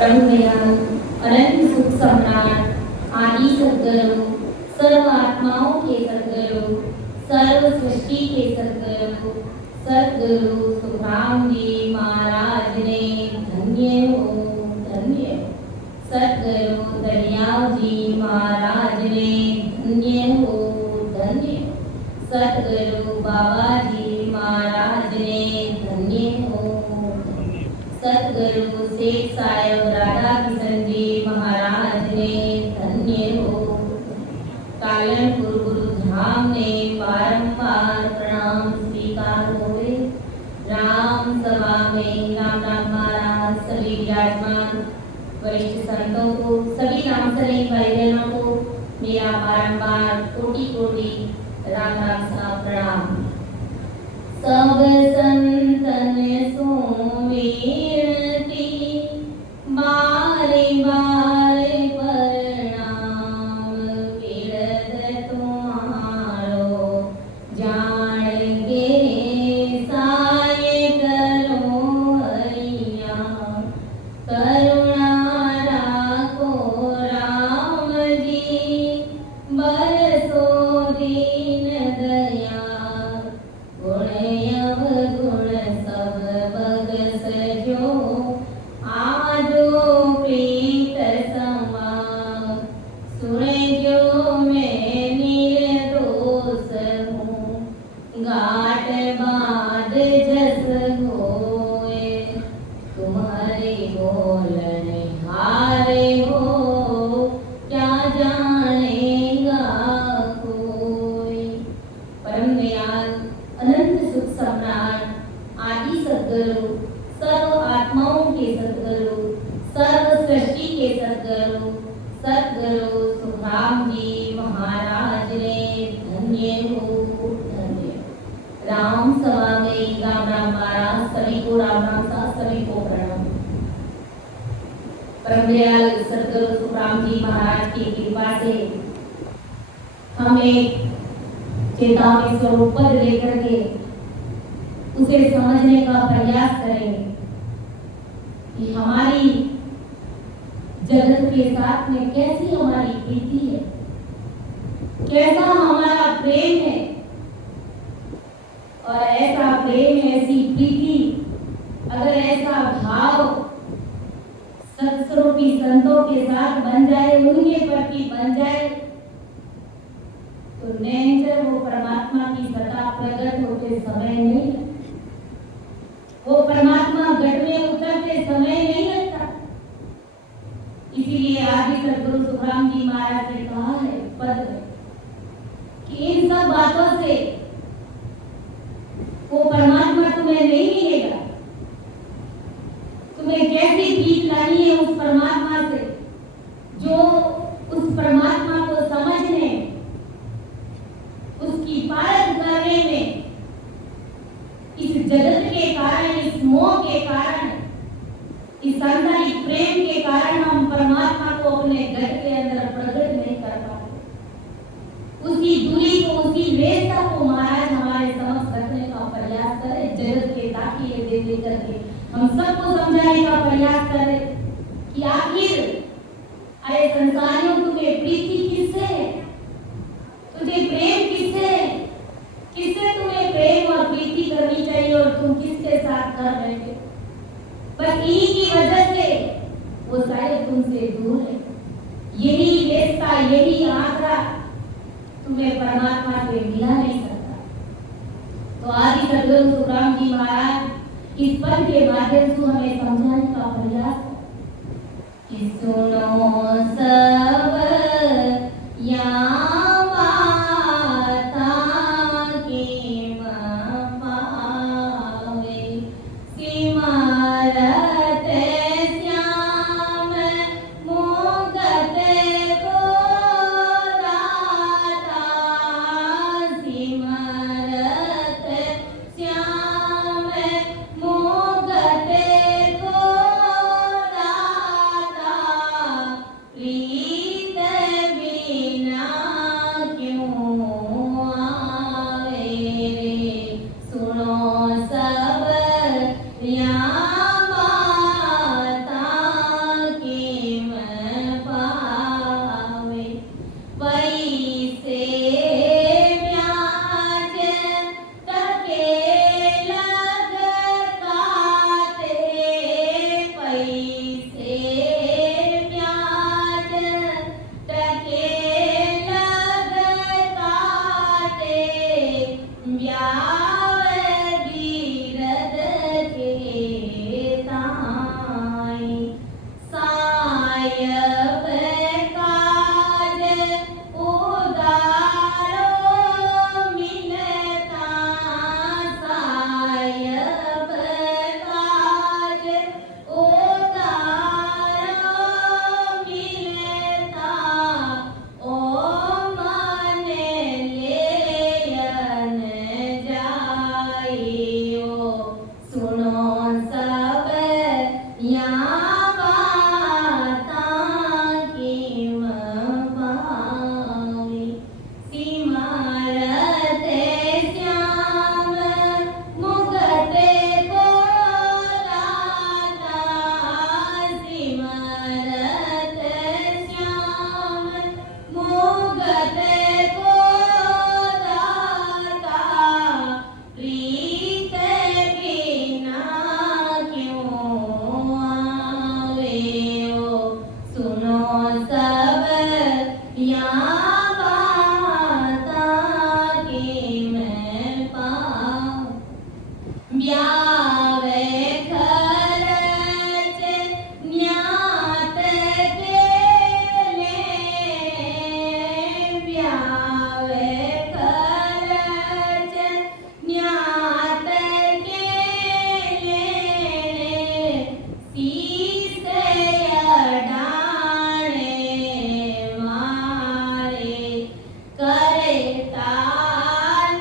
परम दयालु अनंत सुख सम्राट आदि सद्गुरु सर्व आत्माओं के सद्गुरु सर्व सृष्टि के सद्गुरु सद्गुरु सुखराम जी महाराज ने धन्य हो धन्य हो। सद्गुरु दरियाव जी महाराज ने धन्य हो धन्य हो। सद्गुरु बाबा जी महाराज ने धन्य हो। सद्गुरु शेख साहेब राधा किशन जी महाराज ने धन्य हो। कालनपुर गुरु धाम ने बारंबार प्रणाम स्वीकार हुए। राम सभा में राम राम महाराज सभी विराजमान वरिष्ठ संतों को सभी नामसरे भाई बहनों को मेरा बारंबार कोटि कोटि राम राम सा प्रणाम। सब संतन सुमिरती बारे बारे प्रणाम विरत तुम्हारो जानेंगे साये करो हरिया करुणा राखो राम जी बरसो दीन दया गुण अवगुण सब बग सजो आजो प्रीत समा सुने जो मैं निर्दोष हूँ गाट बाद जस होए तुम्हारे बोलन हारे हो क्या जानेगा कोई। परम दयाल अनंत सुख सम्राट आदि सद्गुरु सर्व आत्माओं के सद्गुरु सर्व सृष्टि के सद्गुरु सद्गुरु सुखराम जी महाराज ने धन्य हो धन्य। राम सभा में राम राम महाराज सभी को राम राम सा सभी को प्रणाम। परम दयाल सद्गुरु सुखराम जी महाराज की कृपा से हम एक चेतावनी स्वरूप पद लेकर के उसे समझने का प्रयास करेंगे कि हमारी जगत के साथ में कैसी हमारी प्रीति है, कैसा हमारा प्रेम है। और ऐसा प्रेम ऐसी प्रीति अगर ऐसा भाव सत्स्वरूपी संतों के साथ बन जाए उनके प्रति बन जाए तो नेचर वो परमात्मा की सत्ता प्रकट होते समय नहीं, वो परमात्मा गढ़ में उतरते समय नहीं लगता। इसीलिए आदि सद्गुरु सुखराम जी महाराज ने कहा है पद में कि इन सब बातों से वो परमात्मा तुम्हें नहीं मिलेगा। तुम्हें कैसी प्रीत लानी है उस परमात्मा से जो उस परमात्मा को समझने उसकी पालन करने में इस जगत के कारण इस मोह के कारण इस सांसारिक प्रेम के कारण हम परमात्मा को अपने घर के अंदर प्रकट नहीं कर पाते। उसी दूरी को उसी वेशता को महाराज हमारे समक्ष रखने का प्रयास करें। जगत के ताकि दे दे करके हम सबको समझाने का प्रयास करें कि आखिर अरे संसारियों तुम्हें प्रीति किससे है, तुझे प्रेम किससे है, किससे तुम्हें प्रेम और प्रीति करनी चाहिए और तुम किसके साथ कर रहे हो। बस इन्हीं की वजह से वो शायद तुमसे दूर है। यही रिश्ता यही आंकड़ा तुम्हें परमात्मा से मिला नहीं सकता। तो आदि सद्गुरु सुखराम जी महाराज इस पद के माध्यम से हमें समझाने का प्रयास कि सुनो सब या सुनो सब यहाँ बातां किम पावे सिमरते श्याम मुगते को दाता सिमरते श्याम मुगते को दाता प्रीत बिना क्यों आवे ओ सुनो सब यहाँ बातां किम पावे ब्यावे खर्च न्यात केले ब्यावे खर्च न्यात केले शीस अडाणे मारे करता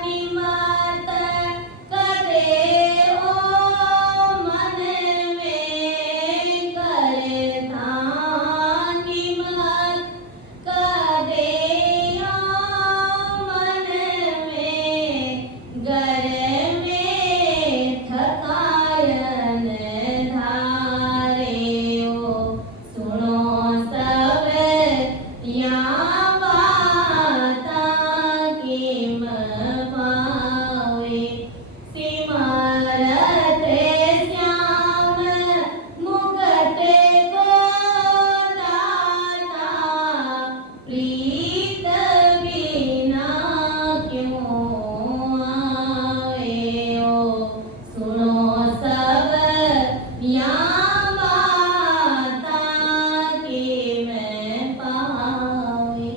निमत करे ओ मन में करता निमत करे ओ मन में घर में थकायन धारे ओ सुनो सब यहाँ बातां किम पावे सिमरते श्याम मुगते को दाता प्रीत बिना क्यों आवे ओ सुनो सब यहाँ बातां किम पावे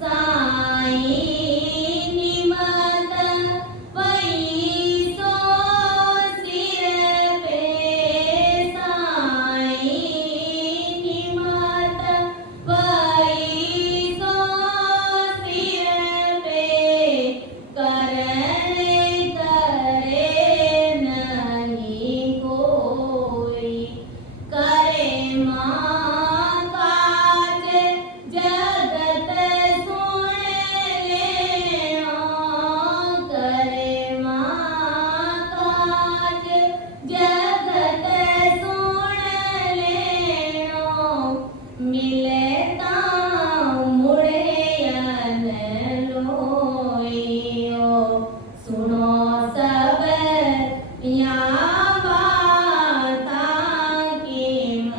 साईं निमत वही सो सिर पे साईं निमत वही सो सिर पे करने करे नहीं कोई करे माँ काज जगत सुन लेना करे माँ काज जगत सुन लेना मिलता मुड़ियन लोइयो सुनो सब यहाँ बातां किम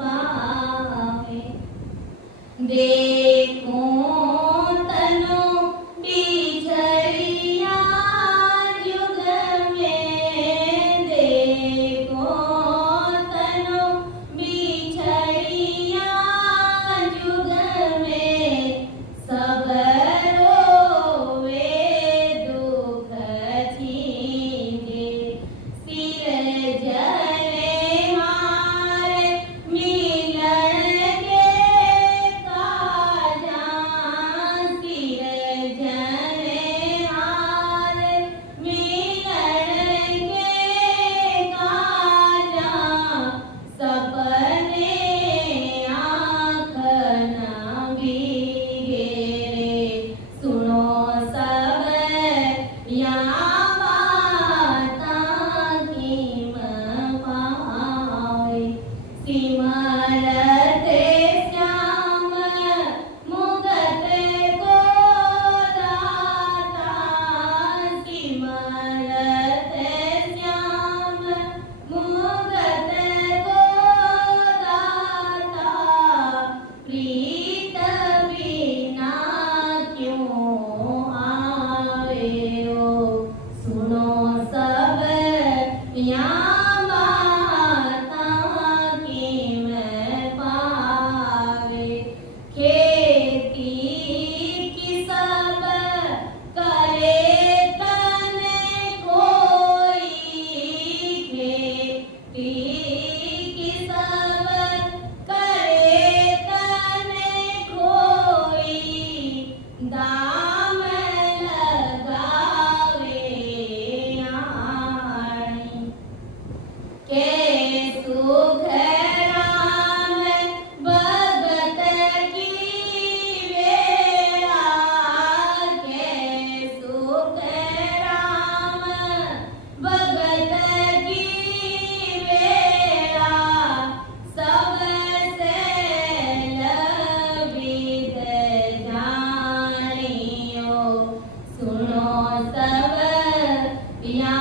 पावे देखो तनु बिछड़िया युग में देखो तनु बिछड़िया युग में सब रोवे दुख छीने सिर जने हारे मिलन के काजा सिर जने हारे मिलन के काजा सपने आँख न भीगे सुनो सब यहाँ बातां किम पावे सिमरते श्याम मुगते को दाता सिमरते श्याम मुगते को दाता प्रीत बिना क्यों आवे ओ सुनो सब यहाँ बातां किम पावे खेती की सब करे तन कोई खेती की सब करे तन कोई दाम लगावे आणी के सुख राम भगत की वेला, के सुख राम भगत की वेला, सबसे लविद जानियो, सुनो सब या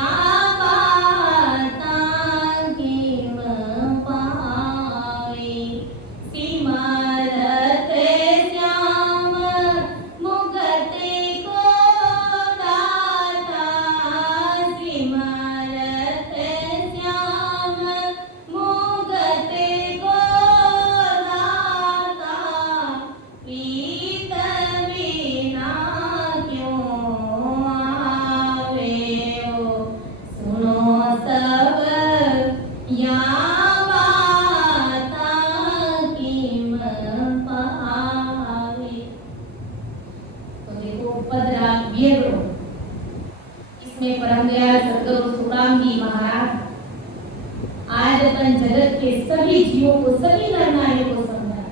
इसमें परम दयाल सदगुरु सुखराम जी महाराज आज अपन जगत के सभी जीवों को, सभी नर नारियों को समझा,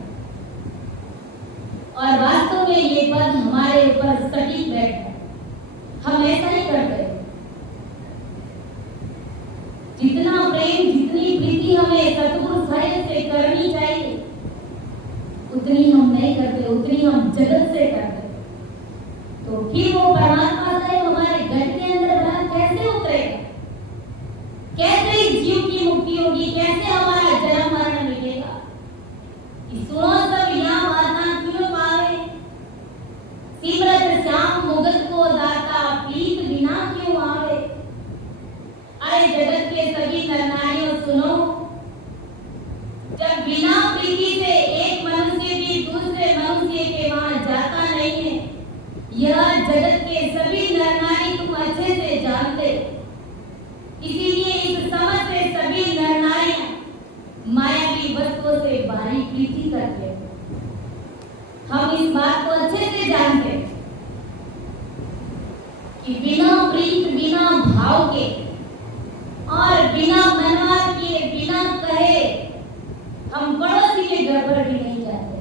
और वास्तव में ये पद हमारे ऊपर सटीक बैठा। हम ऐसा ही करते, जितना प्रेम, जितनी प्रीति हमें सतगुरु साहिब से करनी चाहिए, उतनी हम नहीं करते, उतनी हम जगत से करते। तो फिर वो परमात्मा साहिब हमारे घर के अंदर भला कैसे उतरेगा? कैसे इस जीव की मुक्ति होगी? कैसे हमारा जन्म मरण मिलेगा? सुनो सब यहाँ माता क्यों पावे, सिमरत श्याम मुगत को दाता, प्रीत बिना क्यों आवे। अरे जगत के सभी नर नारियों सुनो, जब बिना प्रीति से एक मनुष्य भी दूसरे मनुष्य के वहां जाता नहीं है, यह जगत के सभी नर नारी तुम अच्छे से जानते। इसीलिए इस समझ से सभी नर नारियां मायावी वस्तुओं से भारी प्रीति करते हैं। हम इस बात को अच्छे से जानते कि बिना प्रीत, बिना भाव के और बिना मनवार किए, बिना कहे हम पड़ोसी के घर पर भी नहीं जाते।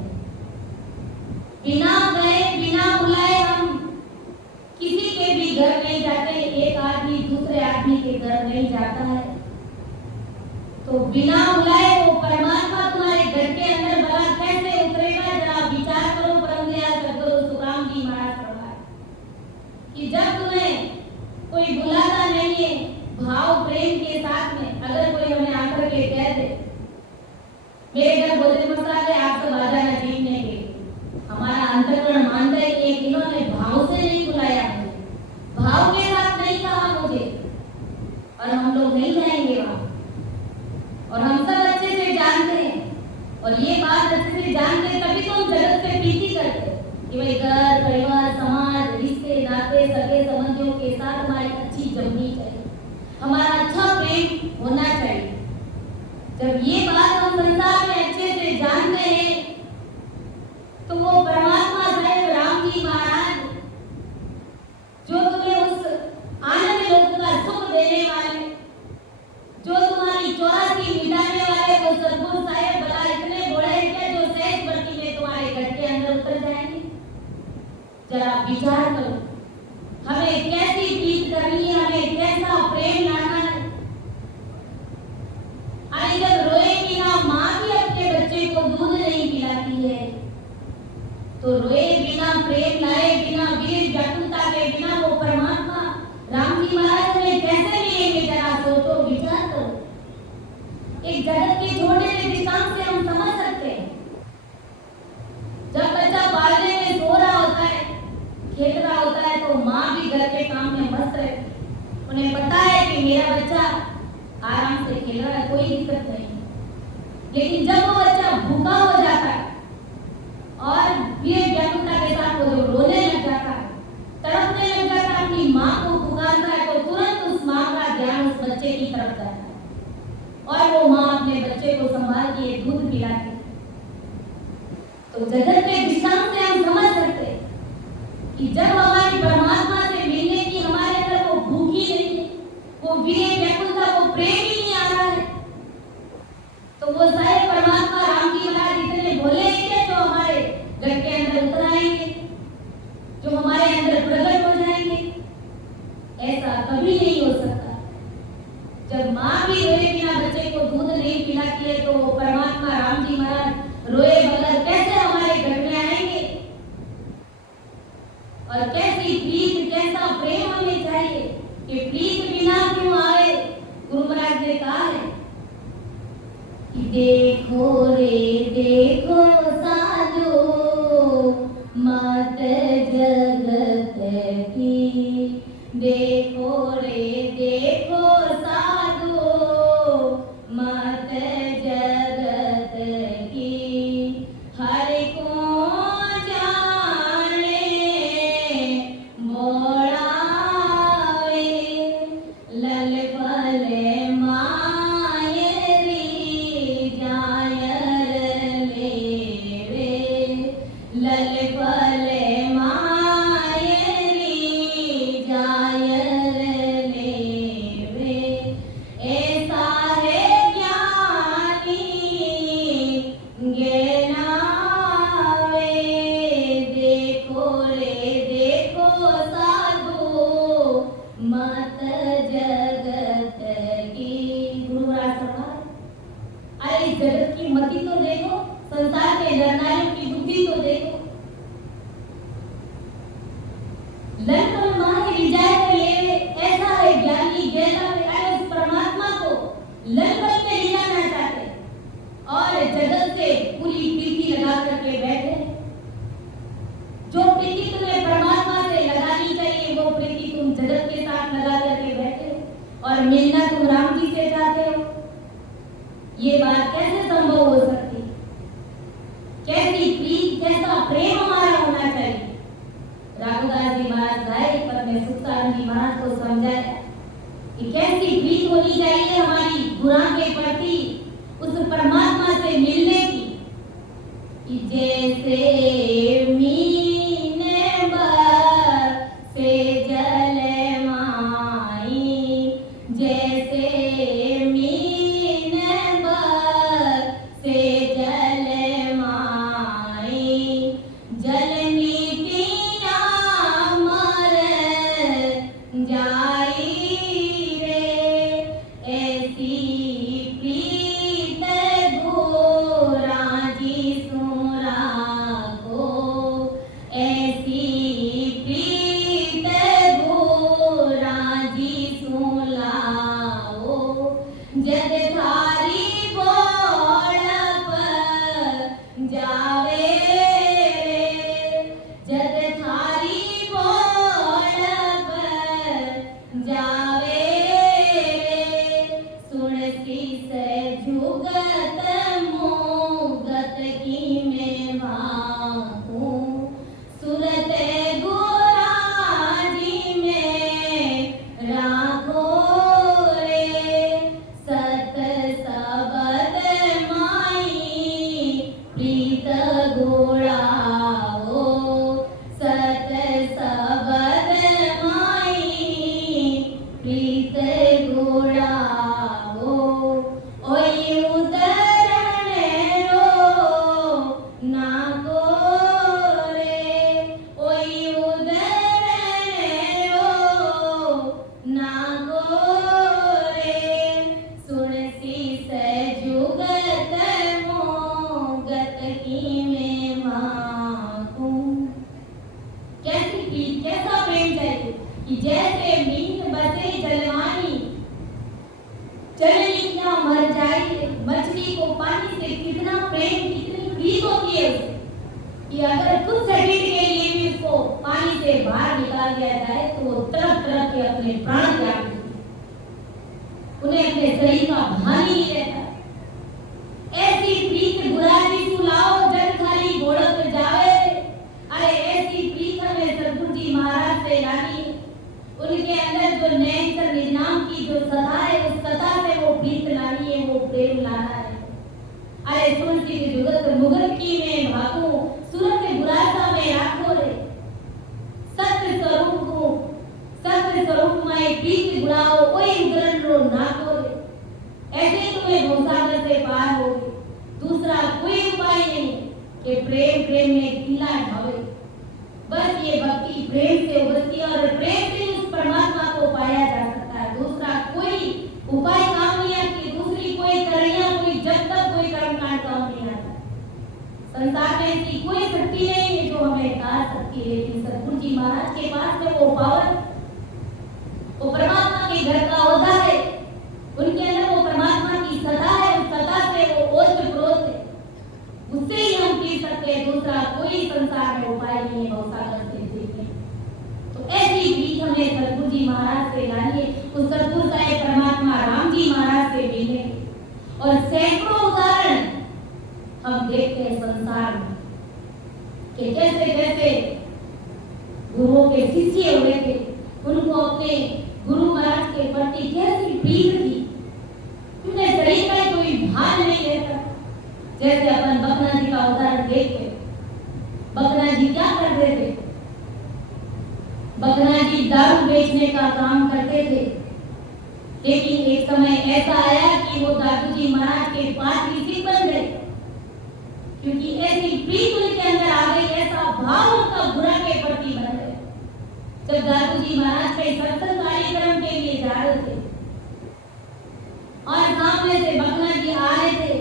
बिना कहे, बिना बुलाए हम किसी के भी घर नहीं जाते। एक आदमी दूसरे आदमी के घर नहीं जाता है, तो बिना बुलाए वो परमात्मा तुम्हारे घर के अंदर भला कैसे उतरेगा? जरा विचार करो। परम दयाल सदगुरु सुखराम जी महाराज फरमाए कि जब तुम्हें कोई बुलाता नहीं है, भाव प्रेम के साथ में अगर कोई हमें आकर के कह दे मेरे घर भोजन मसाला है, आप सब आ जाना जीतने के, हमारा अंतःकरण मानता है कि इन्होंने भाव से नहीं बुलाया, भाव के साथ नहीं कहा मुझे, और हम लोग नहीं जाएंगे वहां। और हम सब अच्छे से जानते हैं, और ये बात अच्छे से जानते हैं, तभी तो हम जगत से प्रीति करते कि भाई घर परिवार समाज रिश्ते नाते सगे संबंधियों के साथ हमारी अच्छी जमनी चाहिए, हमारा अच्छा प्रेम होना चाहिए। जब ये बात हम संसार में अच्छे से जानते हैं, तो वो परमात्मा साहिब राम जी महाराज जो तुम्हें उस आनंद लोक का सुख देने वाले, जो तुम्हारी 84 मिटाने वाले, वो सदगुरु साहिब भला इतने बड़े हैं जो सहज भक्ति में तुम्हारे घर के अंदर उतर जाएंगे। जरा विचार करो, हमें कैसी प्रीत करनी है, हमें कैसा प्रेम लाना है। अरे जब रोएगी ना माँ भी अपने बच्चे को दूध नहीं पिलाती है, तो रोए बिना, प्रेम लाए बिना, वीर व्याकुलता के बिना वो परमात्मा राम जी महाराज हमें कैसे मिलेंगे? जरा सोचो, विचार करो। एक जगत के छोटे से दृष्टांत से हम समझ सकते हैं। जब बच्चा बालने में सो रहा होता है, खेल रहा होता है, तो माँ भी घर के काम में मस्त रहती। उन्हें पता है कि मेरा बच्चा आराम से खेल रहा है, कोई दिक्कत नहीं। लेकिन जब वो बच्चा भूखा हो जाता है और वीर व्याकुलता के साथ वो जो रोने लग जाता है, तड़पने लग जाता है, अपनी माँ को पुकारता है, तो तुरंत उस माँ का ध्यान उस बच्चे की तरफ जाता है और वो माँ अपने बच्चे को संभाल के दूध पिलाती है। तो जगत के दृष्टांत से हम समझ सकते हैं कि जब हमारी परमात्मा से मिलने की हमारे अंदर वो भूख ही नहीं है, वो वीर व्याकुलता, वो प्रेम ही नहीं आ रहा है, तो वो शायद परमात्मा राम जी महाराज इतने भोले हैं जो हमारे घर के अंदर उतर आएंगे, जो हमारे अंदर प्रकट हो जाएंगे। ऐसा कभी नहीं हो सकता। जब माँ भी रोए बिना बच्चे को दूध नहीं पिलाती है तो परमात्मा राम जी महाराज रोए बगैर कैसे हमारे घर में आएंगे? और कैसी प्रीत, कैसा प्रेम हमें चाहिए कि प्रीत बिना क्यों आए। गुरु महाराज ने कहा है कि देखो रे देखो साधो मात जगत की, देखो रे देखो साधो मात जगत की, हर को जाने मोड़ावे, लल फल मायरी जायर लेवे, लल फल मायरी जायर लेवे, ऐसा है ज्ञानी ज्ञानावे, देखो रे देखो साधु मत जगत की। गुरु महाराज फरमाए, अरे इस जगत की मति तो देखो, संसार के नरनारियों की बुद्धि तो देखो। लंकन माहे विजय ले, ऐसा है ज्ञानी ज्ञानावे। अरे उस परमात्मा को लंकन में ले जाना चाहते और जगत से पूरी प्रीति लगा करके बैठे। जो प्रीति तुम्हें परमात्मा से लगानी चाहिए वो प्रीति तुम जगत के साथ लगा करके बैठे और मिलना तुम राम जी से चाहते हो। ये बात कैसे संभव हो सकती? कैसी प्रीत, कैसा प्रेम हमारा होना चाहिए। राघुदास जी महाराज गाए पर मैं सुखसानंद जी महाराज को समझाया कि कैसी प्रीत होनी चाहिए हमारी गुरु के प्रति, उस परमात्मा से मिलने की। कि जैसे मीन से जल माई, जैसे मीन से जल माई, जल नीतिया मर जाई रे, ऐसी प्रीत घोरा जी सुरा को, ऐसी प्रीत घोरा जी सुलाओ, जद थारी बोल पर जावे रे, जद थारी बोल पर जावे रे, सुनती से जुगत मोगत की मैं भाकूं, सुरत गुराजी में राखो रे, सत सबद माई प्रीत गोड़ाओ, सत सबद माई प्रीत गोड़ाओ, ओई उतरण रो ना को रे, ओई उतरण रो ना को रे, सुनसी से जुगत मोगत की मैं भाकूं। कैसी प्रीत, कैसा प्रेम चाहिए कि जैसे मीन बसे जलवानी, जलनिया मर जाए। मछली को पानी से कितना प्रेम, कितनी प्रीत होती है उसे कि अगर कुछ सेकंड के लिए भी उसको पानी से बाहर निकाल दिया जाए तो वो तड़प तड़प के अपने प्राण त्याग देती है, उन्हें अपने शरीर का भान ही नहीं रहता। ऐसी प्रीत गुराजी सुलाओ, जग थारी घोड़ा पे जावे। अरे ऐसी प्रीत हमें सदगुरु जी महाराज से लानी है। उनके अंदर जो नैन निजाम की जो सदा है, उस सदा से वो प्रीत लानी है, वो प्रेम लाना है। अरे तुलसी के जुगत मुगल की में भागू, सूरत गुरासा में राखो रे, सत्य स्वरूप को, सत्य स्वरूप में प्रीत गुड़ाओ, कोई उदरण रो ना को रे। ऐसे तुम्हें भवसागर से पार हो। दूसरा कोई उपाय नहीं कि प्रेम प्रेम में किला ढावे। बस ये भक्ति प्रेम से उभरती है और प्रेम से उस परमात्मा को पाया जा सकता है। दूसरा कोई उपाय काम नहीं आती, दूसरी कोई करियां, कोई जब तक कोई कर्मकांड काम नहीं आता। संसार में ऐसी कोई शक्ति नहीं है जो हमें ला सकती है, लेकिन सतगुरु जी महाराज के पास में वो पावर, वो परमात्मा के घर का होता है, उनके अंदर वो परमात्मा की सत्ता है, उस सत्ता से वो ओतप्रोत है, उससे ही हम पी सकते हैं। दूसरा कोई संसार में उपाय नहीं है भवसागर से जीतने। तो ऐसी बीच हमें सतगुरु जी महाराज से लानी है, उस सतगुरु साहिब परमात्मा राम जी महाराज से मिलने। और सैकड़ों उदाहरण हम देखते हैं संसार में कि कैसे कैसे गुरुओं के शिष्य हुए थे, उनको अपने गुरु महाराज के प्रति कैसी प्रीत थी, उनके शरीर का कोई भान नहीं रहता। जैसे अपन बकना जी का उदाहरण देखते, बकना जी क्या करते थे? बकना जी दारू बेचने का काम करते थे, लेकिन एक समय ऐसा आया कि वो दादू जी महाराज के पास ऋषि बन गए, क्योंकि ऐसी प्रीत उनके अंदर आ गई, ऐसा भाव उनका गुरु के प्रति बन गया। जब दादू जी महाराज के सत्संग कार्यक्रम के लिए जा रहे थे और सामने से बकना जी आ रहे थे,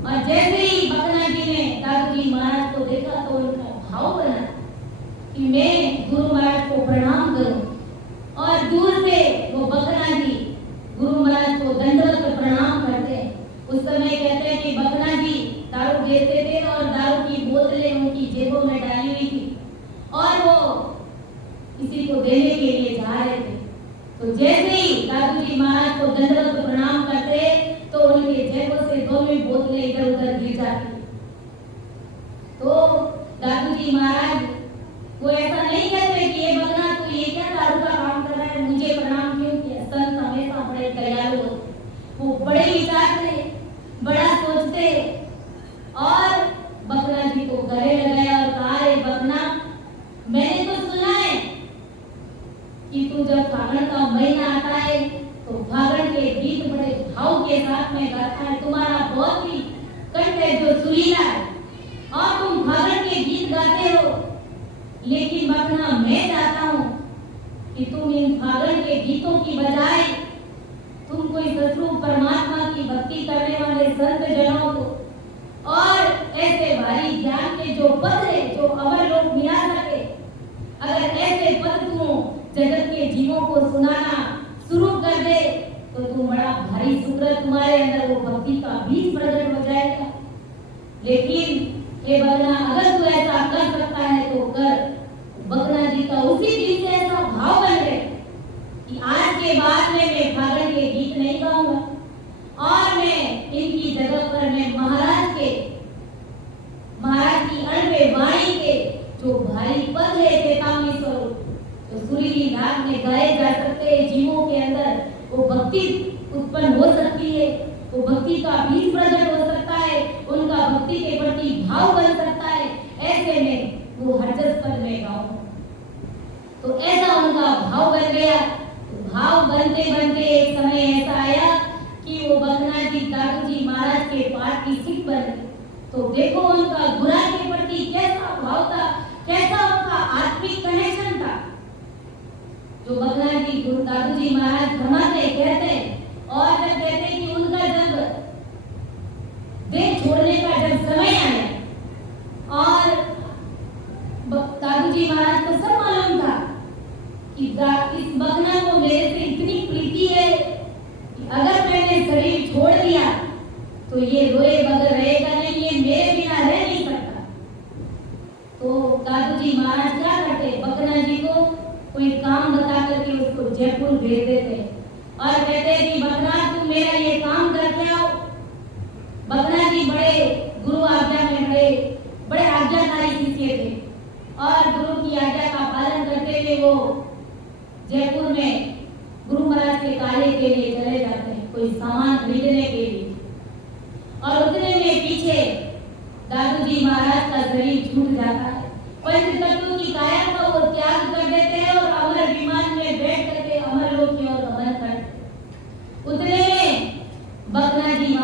और जैसे ही बकना जी ने दादू जी महाराज को देखा तो उनका भाव बना कि मैं गुरु महाराज को प्रणाम करूं। और दूर से वो बकना जी गुरु महाराज को दंडवत प्रणाम करते। उस समय कहते हैं कि बकना जी दारू बेचते थे और दारू की बोतलें उनकी जेबों में डाली हुई थी और वो किसी को देने के लिए जा रहे थे। तो जैसे ही दादू जी महाराज को दंडवत प्रणाम करते तो उनके जेबों से दोनों बोतलें इधर उधर गिर जाती। तो दादू जी महाराज वो ऐसा नहीं कहते कि ये बकना तो ये क्या दारू का काम कर रहा है, मुझे प्रणाम क्यों किया। संत हमेशा बड़े दयालु होते, वो बड़े विचारते, बड़ा सोचते और बकना जी को गले लगाया और कहा, रे बकना, मैंने तो सुना है कि तू जब फागण का महीना आता है तो फागण के गीत बड़े भाव के साथ में गाता है, तुम्हारा बहुत ही कंठ है जो सुरीला है और तुम फागण के गीत गाते हो। लेकिन बकना, मैं चाहता हूँ कि तुम इन फागण के गीतों की बजाय तुम कोई सतरूप परमात्मा की भक्ति करने वाले संत जनों को और ऐसे भारी ज्ञान के जो पद है जो अमर लोग मिला सके, अगर ऐसे पद तुम जगत के जीवों को सुनाना शुरू कर दे तो तुम बड़ा भारी शुक्र, तुम्हारे अंदर वो भक्ति का बीज प्रकट हो जाएगा। लेकिन ये बकना, अगर तू ऐसा कर सकता है तो कर। बकना जी का उसी दिन से ऐसा भाव बन गया कि आज के बाद में मैं फागण के गीत नहीं गाऊंगा और मैं इनकी जगह पर मैं महाराज की अणबे वाणी के जो भारी पद है चेतावनी स्वरूप, तो सुरीली राग में गाए जा सकते हैं, जीवों के अंदर वो भक्ति उत्पन्न हो सकती है, वो भक्ति का बीज प्रकट हो सकता है, उनका भक्ति के प्रति भाव बन सकता है। ऐसे में वो हरजस पद में गाऊं तो ऐसा उनका भाव बन गया। तो भाव बनते बनते एक समय ऐसा आया कि वो बकना जी दादू जी महाराज के पाठ की सिख बन गए। तो देखो उनका गुरु के प्रति कैसा भाव था, कैसा उनका आत्मिक कनेक्शन था। जो बकना जी गुरु दादू जी महाराज फरमाते कहते हैं, और जब कहते हैं कि उनका जब देह छोड़ने का जब समय आया और दादू जी महाराज को सब मालूम था कि इस बकना को मेरे से इतनी प्रीति है कि अगर मैंने शरीर छोड़ दिया तो ये रोए बगैर रहेगा नहीं, ये मेरे बिना रह नहीं सकता। तो दादू जी महाराज क्या करते, बकना जी को कोई काम बता करके उसको जयपुर भेज देते और कहते कि बकना तुम मेरा ये काम करके आओ। बकना जी बड़े गुरु आज्ञा में बड़े आज्ञाकारी शिष्य थे और गुरु की आज्ञा का पालन करते हुए वो जयपुर में गुरु महाराज के कार्य के लिए चले जाते हैं, कोई सामान खरीदने के लिए। और उतने में पीछे दादू जी महाराज का शरीर छूट जाता है, पंच तत्वों की काया का वो त्याग कर देते हैं और अमर विमान में बैठ करके अमर लोक की ओर गमन करते। उतने में बकना जी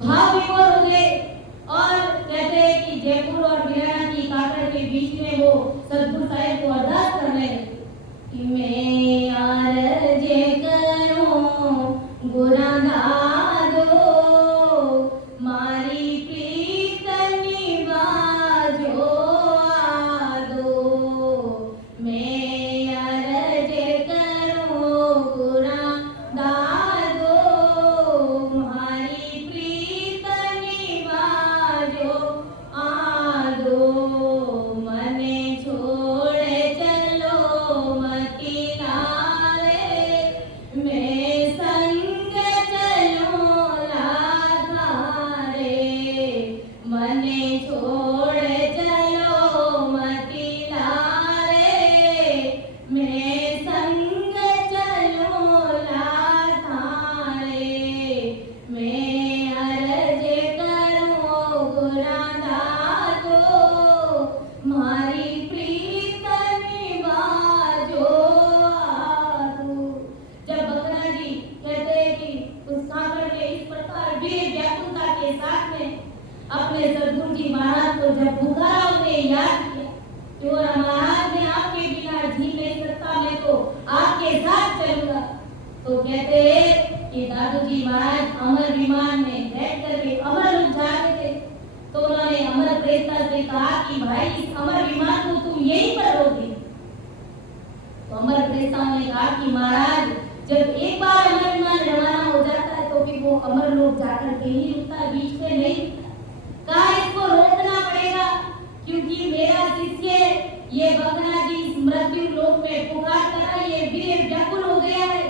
भाव विभोर हो गए और कहते हैं कि जयपुर और वीराना की काकड़ के बीच में वो सतगुरु साहिब को अरदास करने लगे कि मैं आरजे करूं गुरा दादो मारी प्रीत निवाजो आदो मैं आरजे करूं गुरा दादो मारी प्रीत निवाजो आदो मने छोड़े चलो मती लारे मैं संग चलूं लाधारे मने छोड़े चलो मती लारे मैं संग चलूं लाधारे मैं अर्ज करूं गुरा दादो मारी प्रीत निवाजो आदो। जब बकरा जी कहते हैं कि उस काकड़ के इस प्रकार वीर व्याकुलता के साथ में अपने सदगुरु जी महाराज को जब पुकारा उन्हें याद किया कि वो महाराज मैं आपके बिना जी नहीं सकता, मैं तो आपके साथ चलूंगा, तो कहते हैं कि दादू जी महाराज अमर विमान में बैठ करके अमर लोग जा रहे थे, तो उन्होंने अमर प्रेता से कहा कि भाई इस अमर विमान को तुम यहीं पर रोके। तो अमर प्रेताओं ने कहा कि महाराज जब एक बार अमर विमान रवाना हो जाता है तो फिर वो अमर लोग जाकर के ही रुकता, बीच में नहीं रुकता। कहा इसको रोकना पड़ेगा क्योंकि मेरा शिष्य ये बकरा जी इस मृत्यु लोक में पुकार कर ये वीर व्याकुल हो गया है,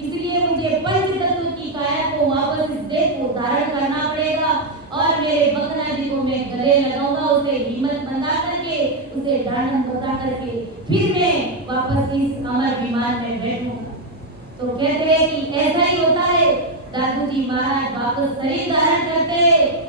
इसलिए मुझे पंच तत्व की काया को वापस इस देह को धारण करना पड़ेगा और मेरे बकरा जी को मैं गले लगाऊंगा, उसे हिम्मत बंधा करके उसे डांडम बता करके फिर मैं वापस इस अमर विमान में बैठूंगा। तो कहते हैं कि ऐसा ही होता है। दादू जी महाराज वापस शरीर धारण करते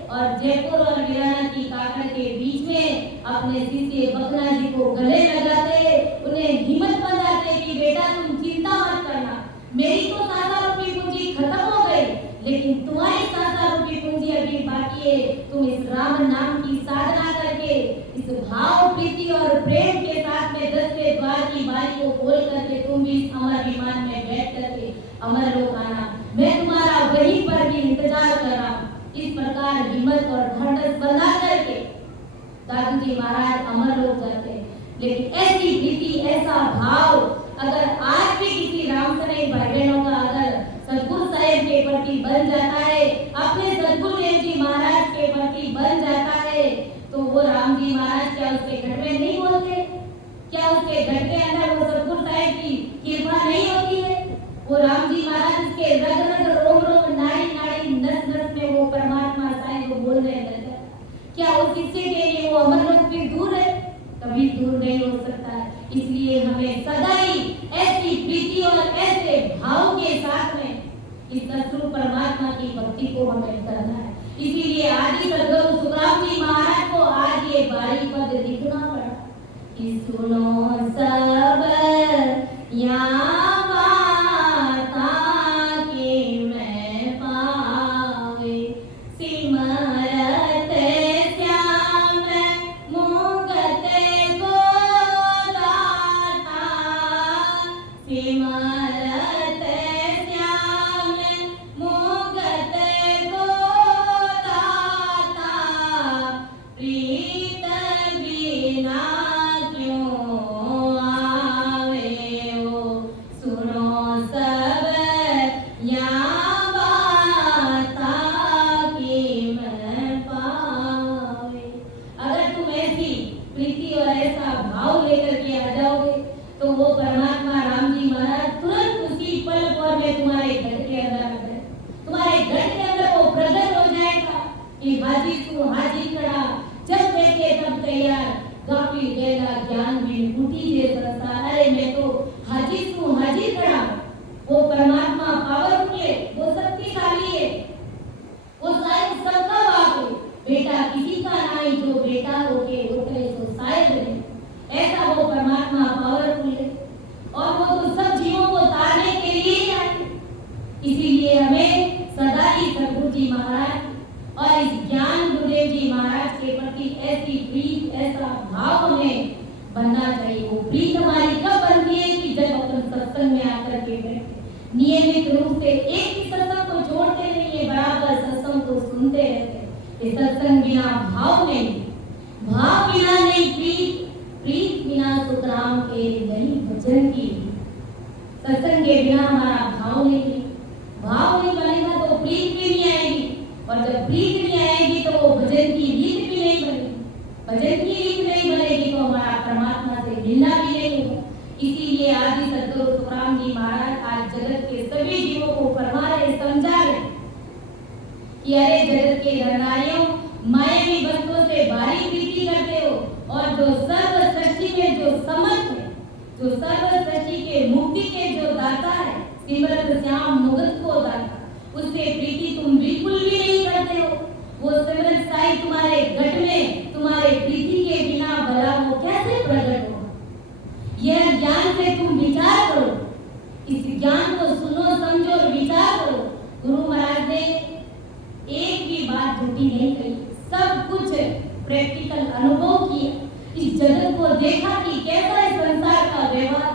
और जयपुर और वीराना की काकड़ के बीच में अपने शिष्य बकरा जी को गले लगाते, उन्हें हिम्मत बंधाते कि बेटा तुम चिंता मत करना, मेरी तो 7 रुपये पूंजी खत्म हो गई, लेकिन तुम्हारी 7 रुपये पूंजी अभी बाकी है। तुम इस राम नाम की साधना करके इस भाव प्रीति और प्रेम के साथ में 10वें द्वार की बारी को खोल करके तुम भी इस अमर विमान में बैठ करके अमर लोक आना, मैं तुम्हारा वहीं पर भी इंतजार कर रहा हूँ। इस प्रकार हिम्मत और ढाढ़स बंधा करके दादू जी महाराज अमर लोक जाते हैं। लेकिन ऐसी प्रीति ऐसा भाव अगर आज भी किसी रामसरे भाई बहनों का अगर सतगुरु साहिब के प्रति बन जाता है, अपने सतगुरु देव जी महाराज के प्रति बन जाता है, तो वो राम जी महाराज क्या उसके घर में नहीं बोलते? क्या उसके घर के अंदर वो सतगुरु साहिब की कृपा नहीं होती है? वो राम जी महाराज उसके रग रग रोम रोम नाड़ी नाड़ी नस नस में वो परमात्मा साहिब को बोल रहे हैं। क्या उस शिष्य के लिए वो अमर लोक फिर दूर है? कभी दूर नहीं हो सकता है। इसलिए हमें सदा ही ऐसी प्रीति और ऐसे भाव के साथ में इस सतगुरु परमात्मा की भक्ति को हमें करना है। इसीलिए आदि सद्गुरु सुखराम जी महाराज को आज ये बारी पद लिखना पड़ा कि सुनो सब यहाँ वो परमात्मा पावरफुल है, वो शक्तिशाली है, वो शायद सबका बाप है, बेटा किसी का नहीं, जो बेटा होके उतरे सो शायद नहीं। ऐसा वो परमात्मा पावरफुल है और वो तो सब जीवों को तारने के लिए ही आए। इसीलिए हमें सदा ही सतगुरु जी महाराज भाव हमें बनना चाहिए। वो प्रीत हमारी कब बनती है कि जब अपन सत्संग में आकर के बैठे, नियमित रूप से एक ही सत्संग को छोड़ते नहीं है, बराबर सत्संग को सुनते रहते। ये सत्संग बिना भाव नहीं, भाव बिना नहीं प्रीत, प्रीत बिना सुखराम के नहीं भजन की। सत्संग के बिना हमारा भाव नहीं, भाव नहीं बनेगा तो प्रीत भी नहीं आएगी, और जब प्रीत नहीं आएगी तो वो भजन की रीत भी नहीं बनेगी। भजन की रीत नहीं बनेगी तो हमारा परमात्मा से मिलना भी नहीं होगा। इसीलिए आदि सद्गुरु सुखराम जी महाराज आज जगत के सभी जीवों को फरमा रहे, समझा रहे कि अरे जगत के नरनारियों, मायावी वस्तुओं से भारी प्रीति करते हो, और जो सर्व सृष्टि में जो समर्थ है, जो सर्व सृष्टि के मुक्ति के जो दाता है, सिमरत श्याम मुगत को दाता, उससे प्रीति तुम बिल्कुल भी नहीं करते हो। वो सिमरत साई तुम्हारे घट में तुम्हारे प्रीति के बिना भला वो कैसे प्रकट होगा? यह ज्ञान से तुम विचार करो, इस ज्ञान को सुनो, समझो और विचार करो। गुरु महाराज ने एक भी बात झूठी नहीं कही, सब कुछ प्रैक्टिकल अनुभव किया, इस जगत को देखा कि कैसा है संसार का व्यवहार,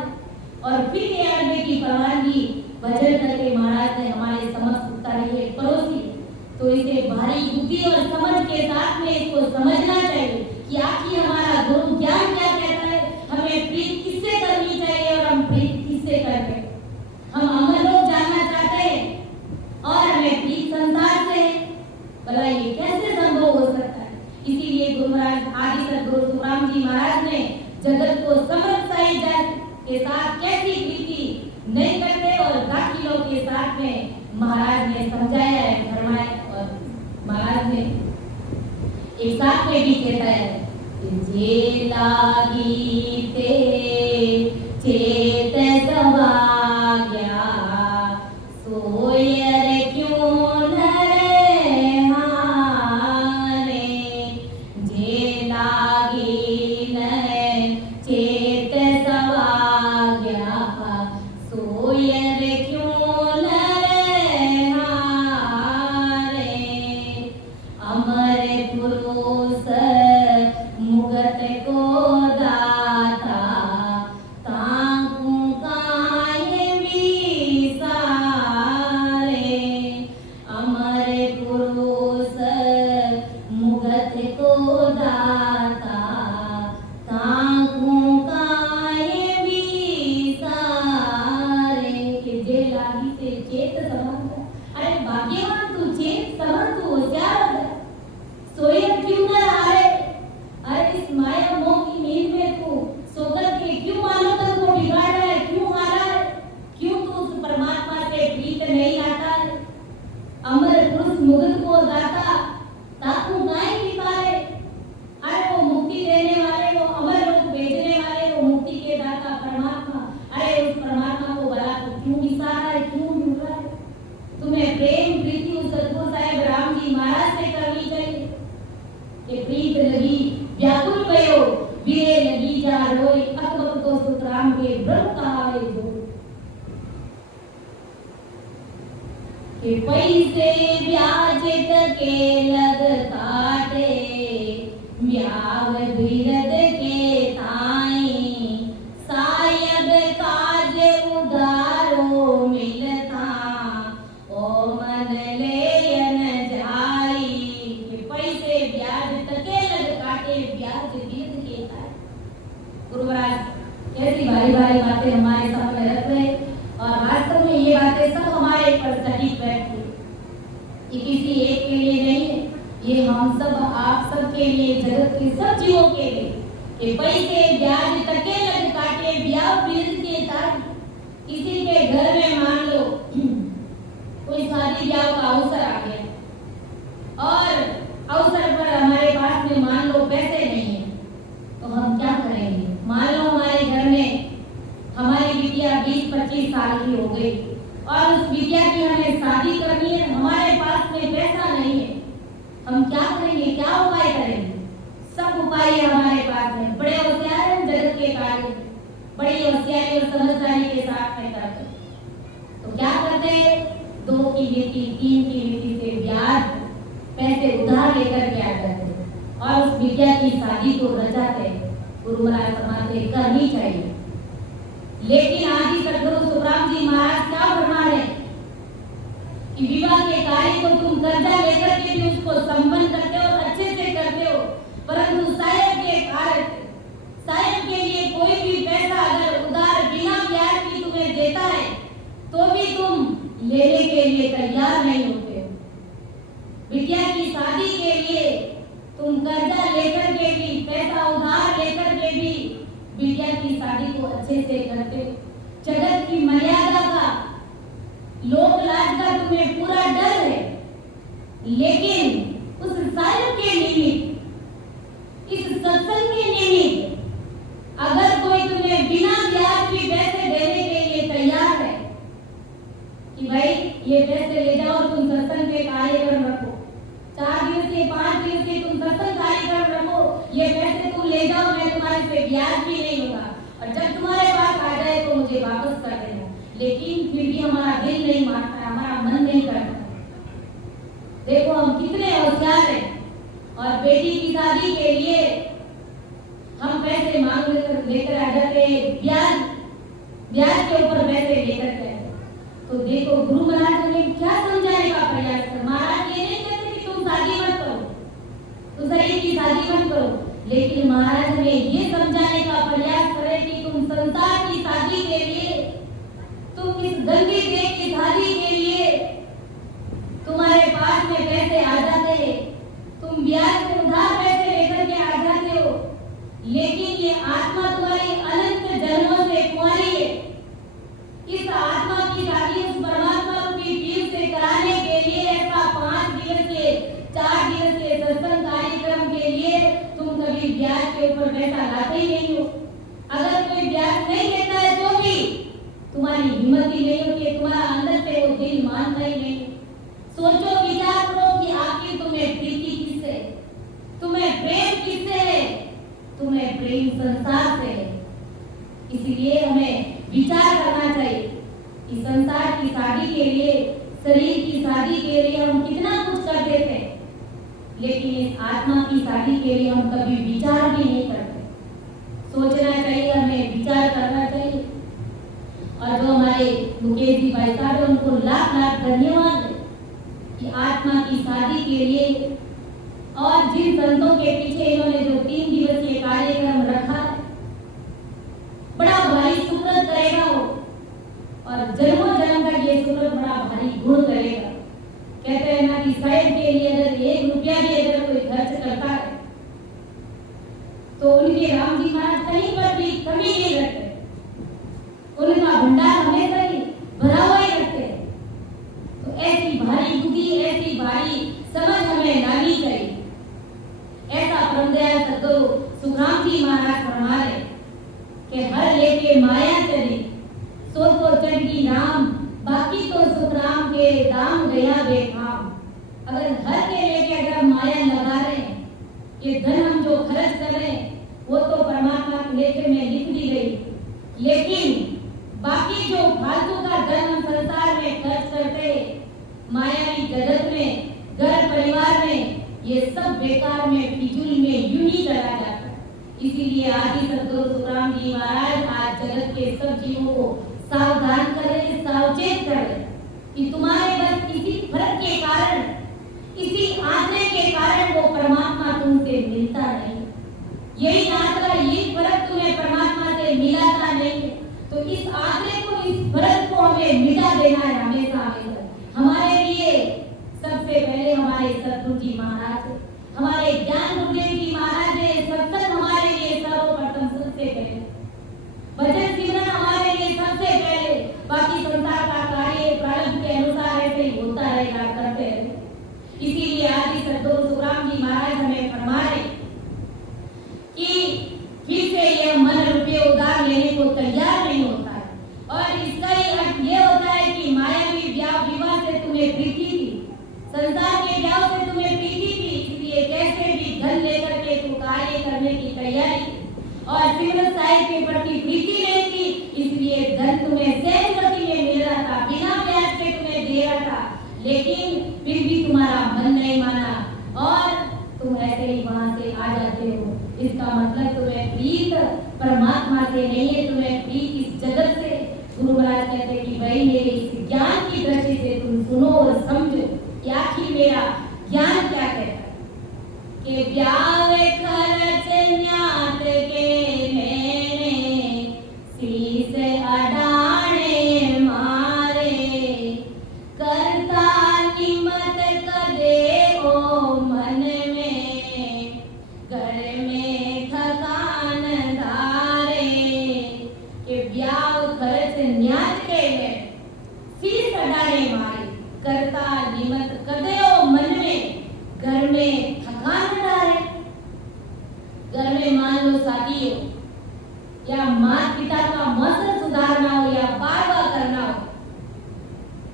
और फिर ये की परवानगी भजन करके महाराज ने हमारे समक्ष उतारी है, परोसी। तो इसे भारी बुद्धि और समझ के साथ में इसको समझना चाहिए कि आखिर हमारा गुरु ज्ञान क्या कहता है, हमें प्रीत किससे करनी चाहिए और हम प्रीत किससे करते हैं। हम अमर लोग जानना चाहते हैं और हमें प्रीत संसार से, भला ये कैसे संभव हो सकता है? इसीलिए गुरु महाराज आदि सद्गुरु सुखराम जी महाराज ने जगत को समर्थ साई के साथ कैसी प्रीति नहीं करते, और दाखिलों के साथ में महाराज ने समझाया है, फरमाया। और महाराज ने एक साथ में भी कहता है, जे लागी ते चेत सवाग्या, सोयर क्यों नरे हारे, जे लागी न चेत सवाग्या, सोयर क्यों नरे हारे, अमर पुरुष मुगत को दाता, ताकू काय विसारे, अमर पुरुष मुगत को दाता, ताकू काय विसारे, के जे लागी से चेत समझ। अरे भाग्यवान तू, चेत समझ, तू होशियार हो, सोयर क्यों न हारे। अरे इस माया मोह की नींद में तू सोकर के क्यों मानवता को बिगाड़ रहा है, क्यों हारा है, क्यों तू उस परमात्मा से प्रीत नहीं आता है? अमर पुरुष मुगत को दाता, ताकू गाय भी पारे। अरे वो मुक्ति देने वाले, वो अमर लोग भेजने वाले, वो मुक्ति के दाता परमात्मा, अरे उस परमात्मा को भला तू क्यों विसार रहा है, क्यों भूल रहा है? तुम्हें प्रेम प्रीति उस सद्गुरु साहिब राम जी महाराज से करनी चाहिए कि प्रीत लगी व्याकुल भयो, वीरे लगी जा रोई, अकबर को सुखराम के ब्रह्म कहावे जो, कि पैसे ब्याज के लग काटे, ब्याव बिरद के ताई, सायद काज उधारो मिलता, ओ मन लेयन जाई, कि पैसे ब्याज तके लग काटे, ब्याज बिरद के ताई। गुरु महाराज कैसी भारी भारी बातें हमारे सामने रख रहे, और वास्तव में ये बातें सब हमारे पर सटीक बैठती है। ये किसी एक के लिए नहीं है, ये हम सब, आप सब के लिए, जगत के सब जीवों के लिए, कि पैसे ब्याज तके लग काटे, ब्याह बिरद के ताई। किसी के घर में मान लो कोई शादी ब्याह का अवसर आ गया, और अवसर पर हमारे पास में मान लो पैसे नहीं है, तो हम क्या करेंगे? मान लो हमारे घर में हमारी बिटिया 20-25 साल की हो गई, और उस बिटिया की हमें शादी करनी है, हमारे पास में पैसा नहीं है, हम क्या करेंगे? क्या उपाय करेंगे? सब उपाय हमारे पास में, बड़े होशियार हैं जगत के कार्य, बड़ी होशियारी और समझदारी के साथ में करते। तो क्या करते हैं? 2 की नीति, 3 की नीति से ब्याज पैसे उधार लेकर के आ जाते हैं, और और उस बिटिया की शादी को रचाते गुरु महाराज फरमाते करनी चाहिए। लेकिन आदि सदगुरु सुखराम जी महाराज क्या फरमा रहे कि विवाह के कार्य को तुम कर्जा लेकर के भी उसको संपन्न करते हो और अच्छे से करते हो, परंतु साहेब के लिए कोई भी पैसा अगर उधार बिना ब्याज की तुम्हें देता है तो भी तुम लेने के लिए तैयार नहीं होते हो। बिटिया की शादी के लिए तुम कर्जा लेकर के भी, पैसा उधार लेकर के भी बिटिया की शादी को अच्छे से करते हो। जगत की मर्यादा का, लोक लाज का तुम्हें पूरा डर है, लेकिन उस साहिब के निमित्त, इस सत्संग के निमित्त अगर कोई तुम्हें बिना ब्याज भी पैसे देने के लिए तैयार है कि भाई ये पैसे ले जाओ, तुम सत्संग के कार्यक्रम रखो, 4 दिवसीय 5 दिवसीय तुम सत्संग कार्यक्रम रखो, ये पैसे तुम ले जाओ, मैं तुम्हारे से ब्याज भी नहीं लूंगा और जब तुम्हारे पास आ जाए तो मुझे वापस कर देना। लेकिन फिर भी हमारा दिल नहीं मानता, हमारा मन नहीं करता। देखो हम कितने होशियार हैं और बेटी की शादी के लिए हम पैसे मांग लेकर आ जाते हैं, ब्याज के ऊपर पैसे लेकर के। तो देखो गुरु महाराज ने क्या समझाने का प्रयास कर, महाराज ये नहीं कहते कि तुम शादी मत करो, तुम शरीर की शादी मत करो, लेकिन महाराज ने ये समझाने का प्रयास करे कि तुम संसार की शादी के लिए, तुम इस गंदी देह की शादी के लिए तुम्हारे पास में पैसे आ जाते हैं, तुम ब्याज से उधार पैसे लेकर के आ जाते हो, लेकिन ये आत्मा तुम्हारी अनंत जन्मों से कुंवारी है। इस आत्मा की शादी उस परमात्मा रूपी पीर से कराने के लिए ऐसा 5 दिवसीय 4 दिवसीय सत्संग कार्यक्रम के लिए तुम कभी ब्याज के ऊपर पैसा लाते ही नहीं हो। अगर कोई ब्याज नहीं देता है तो भी तुम्हारी हिम्मत ही नहीं होती है, तुम्हारा अंदर से वो दिल मानता ही नहीं। सोचो, विचार करो कि आखिर तुम्हें प्रीति किससे, तुम्हें प्रेम किससे है? तुम्हें प्रेम संसार से है। इसलिए हमें विचार करना चाहिए कि संसार की शादी के लिए, शरीर की शादी के लिए हम कितना कुछ कर देते हैं, लेकिन इस आत्मा की शादी के लिए हम कभी विचार भी नहीं करते। सोचना चाहिए, हमें विचार करना चाहिए। और जो हमारे मुकेश जी भाई साहब, उनको लाख लाख धन्यवाद कि आत्मा की शादी के लिए और जिन संतों के पीछे इन्होंने जो 3 दिवसीय कार्यक्रम रखा है, बड़ा भारी सुकृत करेगा वो, और जन्मों जन्म तक ये सुकृत बड़ा भारी गुण करेगा। कहते हैं ना कि साहिब के लिए अगर 1 रुपया भी अगर कोई खर्च करता है तो उनके राम जी महाराज कहीं पर भी कमी नहीं रखते, उनका भंडार हमेशा ही भरा हुआ ही रखते हैं। तो ऐसी भारी बुद्धि, ऐसी भारी समझ हमें लानी चाहिए। ऐसा परमदयाल सद्गुरु सुखराम जी महाराज फरमा रहे कि हर लेके माया चली, सो तो चढ़ी राम, बाकी तो सुखराम के दाम गया बेकाम। अगर हर के लेके अगर माया लगा रहे हैं, ये धन हम जो खर्च कर रहे हैं वो तो परमात्मा के लेखे में लिख दी गई, लेकिन बाकी जो फालतू का धन हम संसार में खर्च करते, मायावी जगत में, घर परिवार में, ये सब बेकार में, फिजूल में यूं ही चला जाता है। इसीलिए आदि सदगुरु सुखराम जी महाराज आज जगत के सब जीवों को सावधान कर रहे, सावचेत कर रहे कि तुम्हारे बस किसी फर्क के कारण, इसी आंकड़े के कारण वो परमात्मा तुमसे मिलता नहीं। यही आंकड़ा, यही फर्क तुम्हें परमात्मा से मिलाता नहीं, तो इस आंकड़े को, इस फर्क को हमें मिटा देना है हमेशा हमेशा। हमारे लिए सबसे पहले हमारे सद्गुरु जी महाराज, हमारे ज्ञान गुरुदेव जी महाराज है, सत्संग हमारे लिए सर्वप्रथम, सबसे पहले भजन सिमरन हमारे लिए सबसे पहले, बाकी संसार का कार्य प्रारंभ के अनुसार ऐसे ही होता रहेगा, करते रहे। इसीलिए आदि सद्गुरु सुखराम जी महाराज हमें फरमा रहे कि फिर से यह मन रुपये उधार लेने को तैयार नहीं होता है, और इसका ही अर्थ ये होता है कि मायावी ब्याह विवाह से तुम्हें प्रीति थी, संसार के ब्याह से तुम्हें प्रीति थी, इसलिए कैसे भी धन लेकर के तुम कार्य करने की तैयारी थी, और सिमरन साहिब के प्रति प्रीति नहीं थी, इसलिए धन तुम्हें सहज गति में इसका मतलब तुम्हें प्रीत परमात्मा से नहीं है, तुम्हें प्रीत इस जगत से। गुरु महाराज कहते हैं कि भाई मेरे इस ज्ञान की दृष्टि से तुम सुनो और समझो कि आखिर मेरा ज्ञान क्या कहता है। कि ब्यावे खर्च न्यात के मैंने शीस अडाने मारे, करता निमत कदे ओ मन में, घर में थकान धारे। के ब्याव खर्च न्यात के में शीस अडाने मारे, करता निमत कदे ओ मन में, घर में थकान डाले। घर में मान लो शादी हो या माता पिता का मौसम सुधारना हो या बारवा करना हो,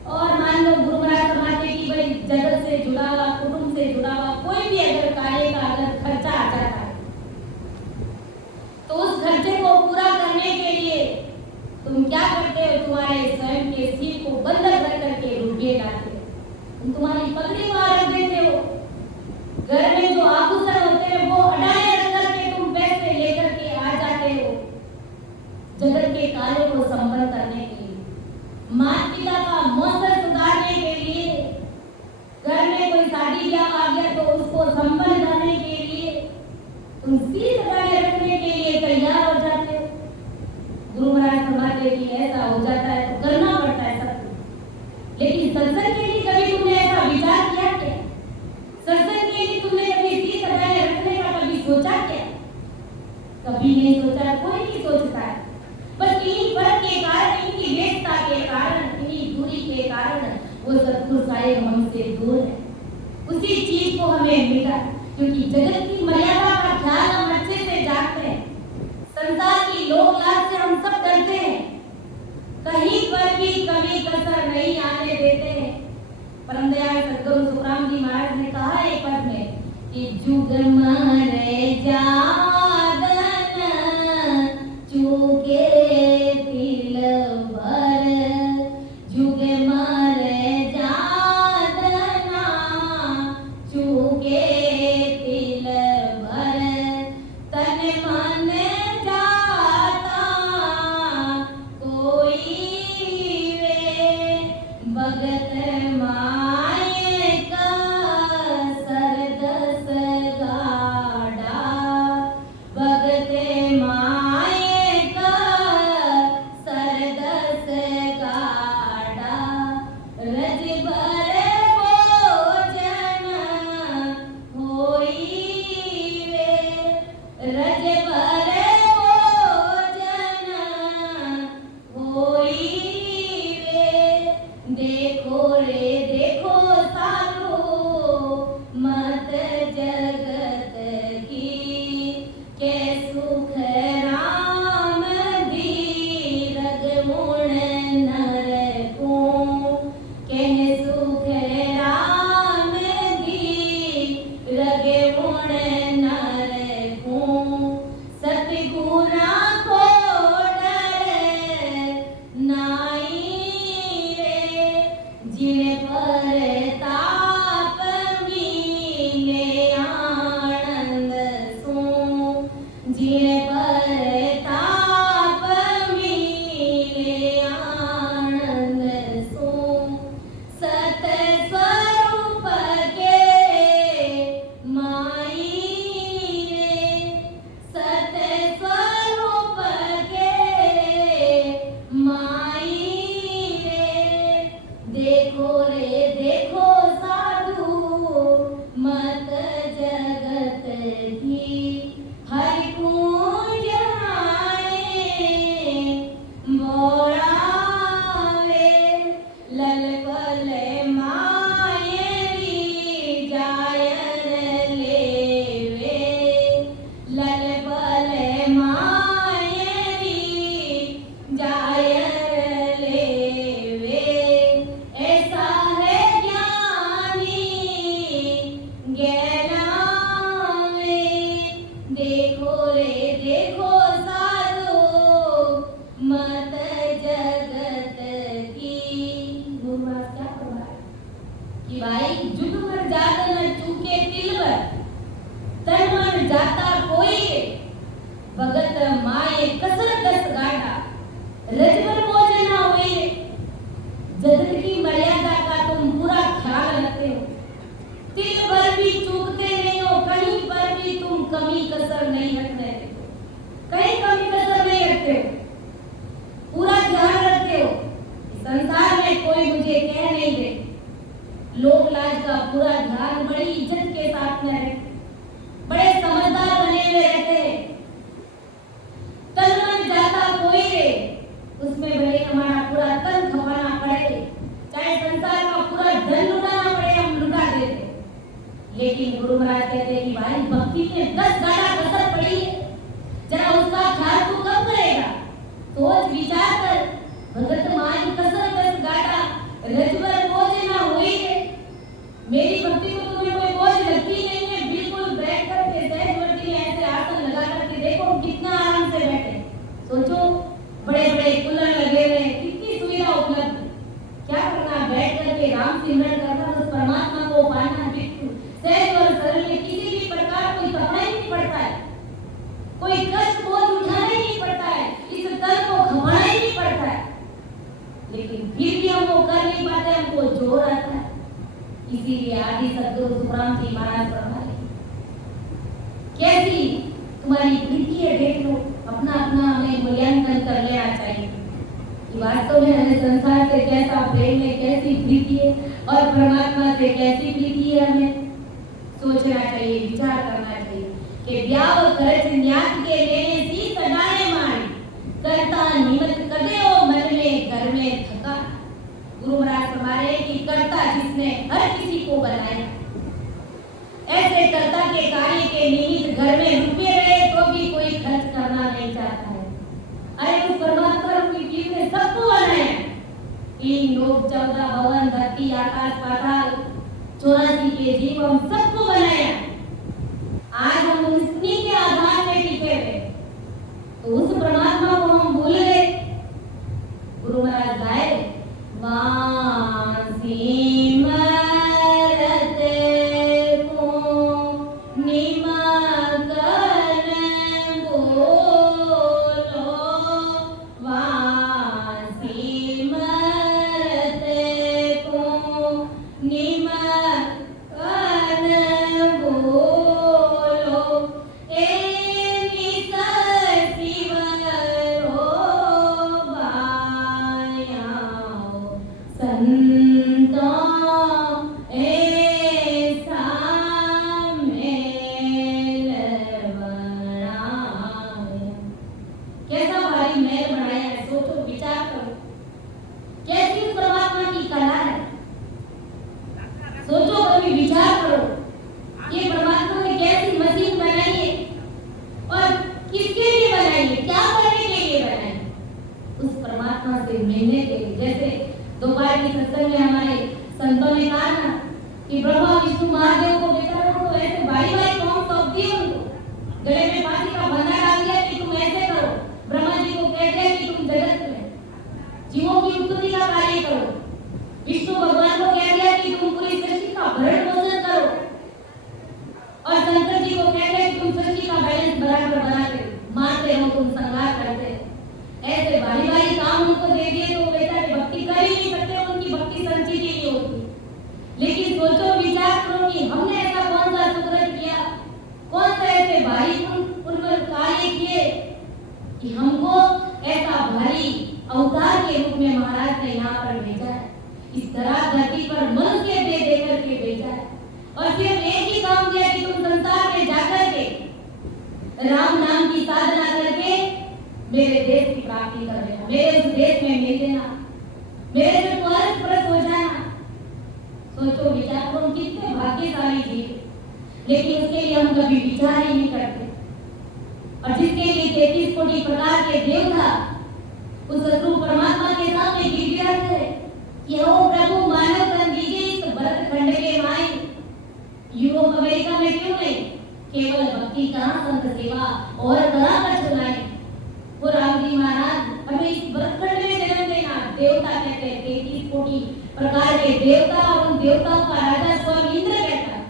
और मान लो गुरु महाराज फरमाते कि भाई जगत से जुड़ा हुआ, कुटुंब से जुड़ा हुआ कोई भी अगर कार्य का अगर खर्चा आ जाता है तो उस खर्चे को पूरा करने के लिए तुम क्या करते हो? तुम्हारे स्वयं के सिर को बंधक रख करके रुपये डालते हो, तुम तुम्हारी पगड़ी वहां रख देते हो। घर में जो आभूषण होते हैं वो अडाने रख करके तुम पैसे लेकर के आ जाते हो जगत के कार्यों को संपन्न करने के लिए, माता पिता का मौसम सुधारने के लिए। घर में कोई शादी ब्याह आ गया तो उसको संपन्न करने के लिए तुम शीश अडाने रखने के लिए तैयार हो जाते हो। गुरु महाराज फरमाते कि ऐसा हो जाता है तो करना पड़ता है सब कुछ। लेकिन सत्संग के लिए कभी तुमने ऐसा विचार किया क्या? सत्संग के लिए तुमने कभी शीश अडाने रखने का कभी सोचा क्या? कभी नहीं सोचा, कोई नहीं सोचता है। बस इन्हीं फर्क के कारण, इनकी व्यस्तता के कारण, इन्हीं दूरी के कारण वो सतगुरु साहिब हमसे दूर है। उसी चीज को हमें मिला, क्योंकि जगत की मर्यादा का ख्याल हम अच्छे से जानते हैं। संसार की लोक लाज से हम सब डरते हैं, कहीं पर भी कभी कसर नहीं आने देते हैं। परम दयाल सद्गुरु सुखराम जी महाराज ने कहा एक पद में कि जुग मरे जादन चूके तिल भर, जुग मरे जादना चूके तिल भर, तन मन जाता कोई वे, भगत माए का सरदस गाड़ा, भगत माए का सरदस गाड़ा, रज भर भोजन होई वे, रज भर भोजन होई वे। देखो रे देखो सालो मत जगत की, के सुख राम धीरज मुण नर को, के सुख राम धीरज मुण नर को, सतगुणा को डर नाई रे, जिन पर ताप मिले लेकिन गुरु महाराज कहते हैं कि भाई भक्ति में 10 गाड़ा कसर पड़ी है, जरा उसका ख्याल तू कब करेगा? सोच विचार कर, भगत मान कसर 10 गाड़ा रजवर बोझ ना हुई है। मेरी भक्ति को तुम्हें कोई बोझ लगती नहीं है। बिल्कुल बैठ कर के सहज वर्ती में ऐसे आसन लगा करके देखो कितना आराम से बैठे। सोचो बड़े बड़े कूलर लगे हुए, कितनी सुविधा उपलब्ध। क्या करना? बैठ करके राम सिमरन करना, उस परमात्मा को पाना। बिल्कुल सहज और सरल में किसी भी प्रकार कोई करना ही नहीं पड़ता है, कोई कष्ट बोझ उठाना ही नहीं पड़ता है, इस तन को खपाना ही नहीं पड़ता है। लेकिन फिर भी हम वो कर नहीं पाते, हमको जोर आता है। इसीलिए आदि सदगुरु सुखराम जी महाराज फरमाते कैसी तुम्हारी प्रीति है, देख लो। अपना अपना हमें मूल्यांकन कर लेना चाहिए कि वास्तव में हमें संसार से कैसा प्रेम है, कैसी प्रीति है, और परमात्मा से कैसी प्रीति है। हमें सोचना चाहिए, विचार करना चाहिए कि ब्याव खर्च न्यात के लेने सी सदाए मारी करता निमित्त कदे ओ मन में घर में थका। गुरु महाराज फरमा रहे कि कर्ता जिसने हर किसी को बनाया, ऐसे कर्ता के कार्य के निमित्त घर में रुके रहे तो भी कोई खर्च करना नहीं चाहता है। अरे उस परमात्मा की जीव ने सबको बनाया, 3 लोक 14 भवन धरती आकाश पाताल 84 के जीव हम सबको बनाया। आज हम उन्हीं के आधार में टिके हुए, तो उस परमात्मा को हम भूल गए। गुरु महाराज गाए वासी मरते को निमगन बोलो, वासी मरते को निमगन बोलो, ए निसर शिवरो बायाओ संता ऐसा मेल बनाए। कैसा भारी मेल बनाया है, सोचो विचार करो, कैसी उस परमात्मा की कला है। सोचो कभी विचार करो, ये परमात्मा ने कैसी मशीन बनाई है और किसके लिए बनाई है, क्या करने के लिए बनाई है? उस परमात्मा से मिलने के लिए। जैसे दोपहर की सत्संग में हमारे संतों ने कहा ना कि ब्रह्मा विष्णु महादेव को बेचारों को ऐसे भारी भारी काम सौंप दिए, उनको गले में फांसी का बंधा डाल दिया कि तुम ऐसे करो। ब्रह्मा जी को कह दिया कि तुम जगत में जीवों की उत्पत्ति का कार्य करो। विष्णु भगवान को कह दिया कि तुम पूरी सृष्टि का भरण पोषण करो, और शंकर जी को कह दिया कि तुम सृष्टि का बैलेंस बराबर बना के मारते हो, तुम संहार करते हो। ऐसे भारी भारी काम उनको दे दिए तो बेचारे भक्ति कर ही नहीं सकते, उनकी भक्ति संचित ही नहीं होती। लेकिन सोचो विचार करो कि हमने ऐसा कौन सा सुकृत किया, कौन सा ऐसे भारी उन कार्य किए कि हमको ऐसा भारी अवतार के रूप में महाराज ने यहाँ पर भेजा है, इस तरह धरती पर मनुष्य दे दे करके भेजा है। और सिर्फ एक ही काम दिया कि तुम संसार में जाकर के राम नाम की साधना करके मेरे देश की प्राप्ति कर लेना, मेरे उस देश में मिल देना, मेरे से परस परस हो जाना। सोचो विचार करो कितने भाग्यशाली जीव, लेकिन उसके लिए हम कभी विचार ही नहीं करते। और जिसके लिए 33 कोटि प्रकार के देवता उस स्वरूप परमात्मा के सामने गिड़गिड़ाते हैं कि ओ प्रभु मानव तन दीजिए इस भरत खंड के माई। यूरोप अमेरिका में क्यों नहीं, केवल भक्ति का संत सेवा और कला का चुनाई। वो राम जी महाराज हमें इस भरत खंड में जन्म देना। देवता कहते हैं 33 कोटि प्रकार के देवता, और उन देवताओं का राजा स्वामी इंद्र कहता है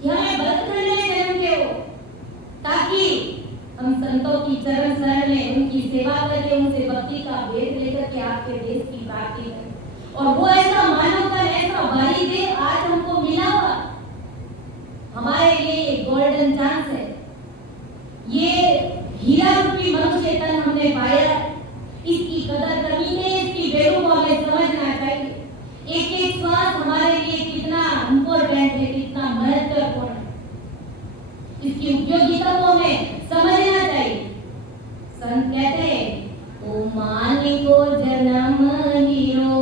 कि हमें भरत खंड में जन्म दो, ताकि हम संतों की चरण शरण में उनकी सेवा करके उनसे भक्ति का भेद लेकर के आपके देश की प्राप्ति करें। और वो ऐसा मानव तन, ऐसा भारी देह आज हमको मिला हुआ, हमारे लिए ये गोल्डन चांस है, ये हीरा रूपी मनुष्य तन हमने पाया। इसकी कदर करनी है, इसकी वैल्यू को हमें समझना चाहिए। एक एक श्वास हमारे लिए कितना इम्पोर्टेंट है, कितना महत्वपूर्ण है, इसकी उपयोगिता को हमें समझना चाहिए। संत कहते हैं ओ मानी को जन्म हीरो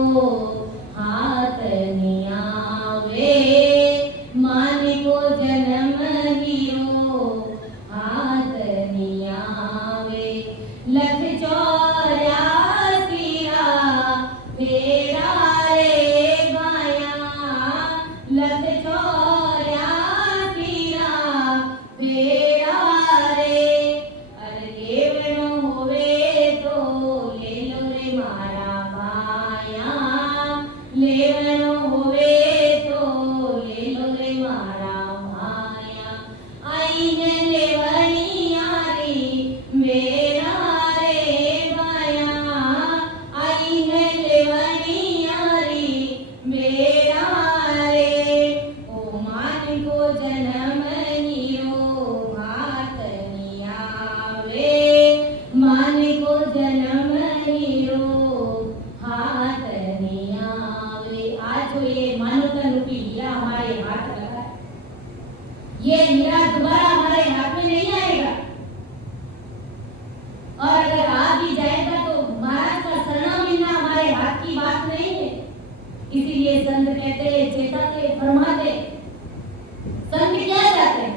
हाथ नियावे, मानी को जन्म दियो हाथ नहीं आवे लख 84 फेरा रे भाया लख 84 फेरा रे अरे लेवनो होवे तो ले लो रे मारा भाया लेवनो होवे तो ले लो रे मारा भाया आई है लेवनी यारी मेरा रे भाया आई है लेवनी यारी मेरा रे ओ मान को जन्म नियो हाथ नहीं आवे मान को जन्म नियो हाथ नहीं आवे आज जो ये मानवता रूपी हीरा हमारे हाथ लगा है ये हीरा दोबारा हमारे हाथ में नहीं आएगा और अगर आ भी जाएगा तो महाराज का शरण मिलना हमारे हाथ की बात नहीं है इसीलिए संत कहते हैं चेताते फरमाते संत क्या चाहते हैं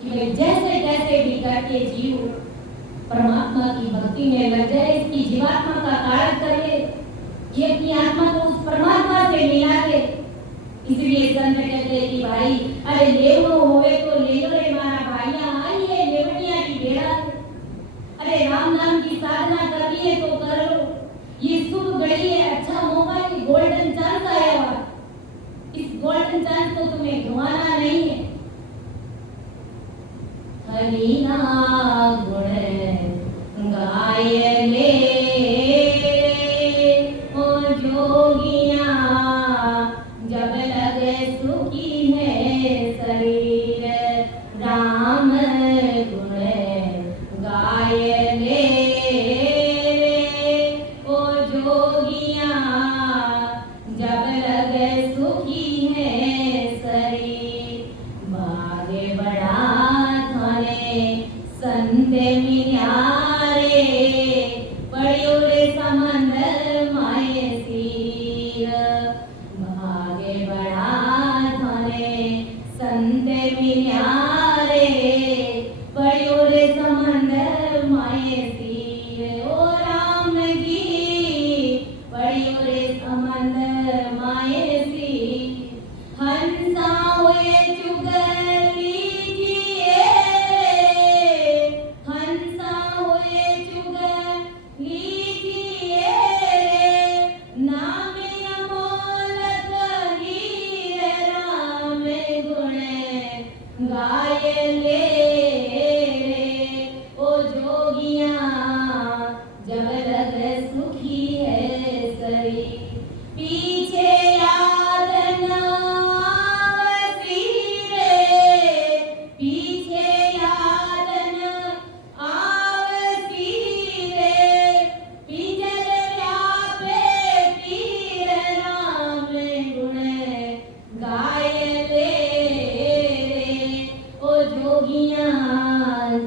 कि भाई जैसे कैसे भी करके जीव परमात्मा की भक्ति में लग जाए इसकी जीवात्मा का कार्य करे ये अपनी आत्मा को उस परमात्मा से मिला दे इसलिए संत कहते हैं कि भाई अरे लेवो होवे तो ले लो रे मारा भाइया आइए लेवनिया की बेड़ा अरे राम नाम की साधना करनी है तो कर लो ये शुभ घड़ी है अच्छा मौका है गोल्डन चांस आया हुआ इस गोल्डन चांस को तुम्हें गंवाना नहीं है हरि नाम गुण गाय ले ओ जोगिया जब लगे सुखी है शरीर राम गुण गाय ले ओ जोगिया जब लगे सुखी है शरीर भागे बड़ा थाने संत मियारे पड़ियो रे समंदर माए सिर भागे बड़ा थाने संत मियारे पड़ियो रे समंदर माए सिर ओ राम जी पड़ियो रे समंदर माए सिर हंसा हुए चुगली जिए हंसा हुए चुगली जिए नाम अमोलक हीर राम गुण गाय ले ओ जोगिया जब लग सुखी है शरीर पीछे याद न आवसी रे पीछे याद न आवसी रे पिंजर व्यापे पीर राम गुण गाय ले ओ जोगिया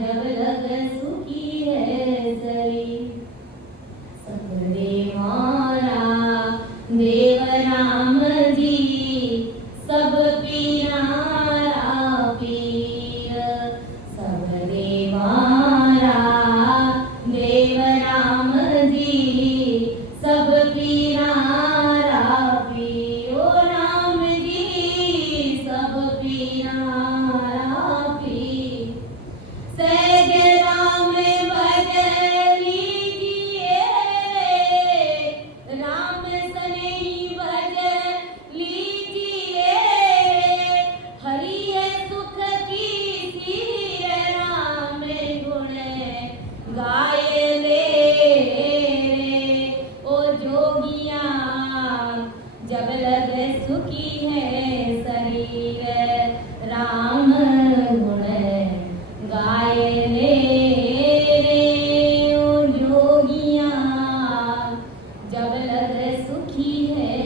जब लग सुखी है शरीर सबरे मारा देव राम जी सब पीरा पीर सब देवारा देव राम जी सब पीरा पीर ओ राम जी सब पीरा पीर सहज राम भज लीजिए राम सनेही भज लीजिए हरि है सुख की सीर राम गुण गाय ले ओ जोगिया जब लग सुखी है शरीर राम गुण गाय ले ओ जोगिया जब लग सुखी है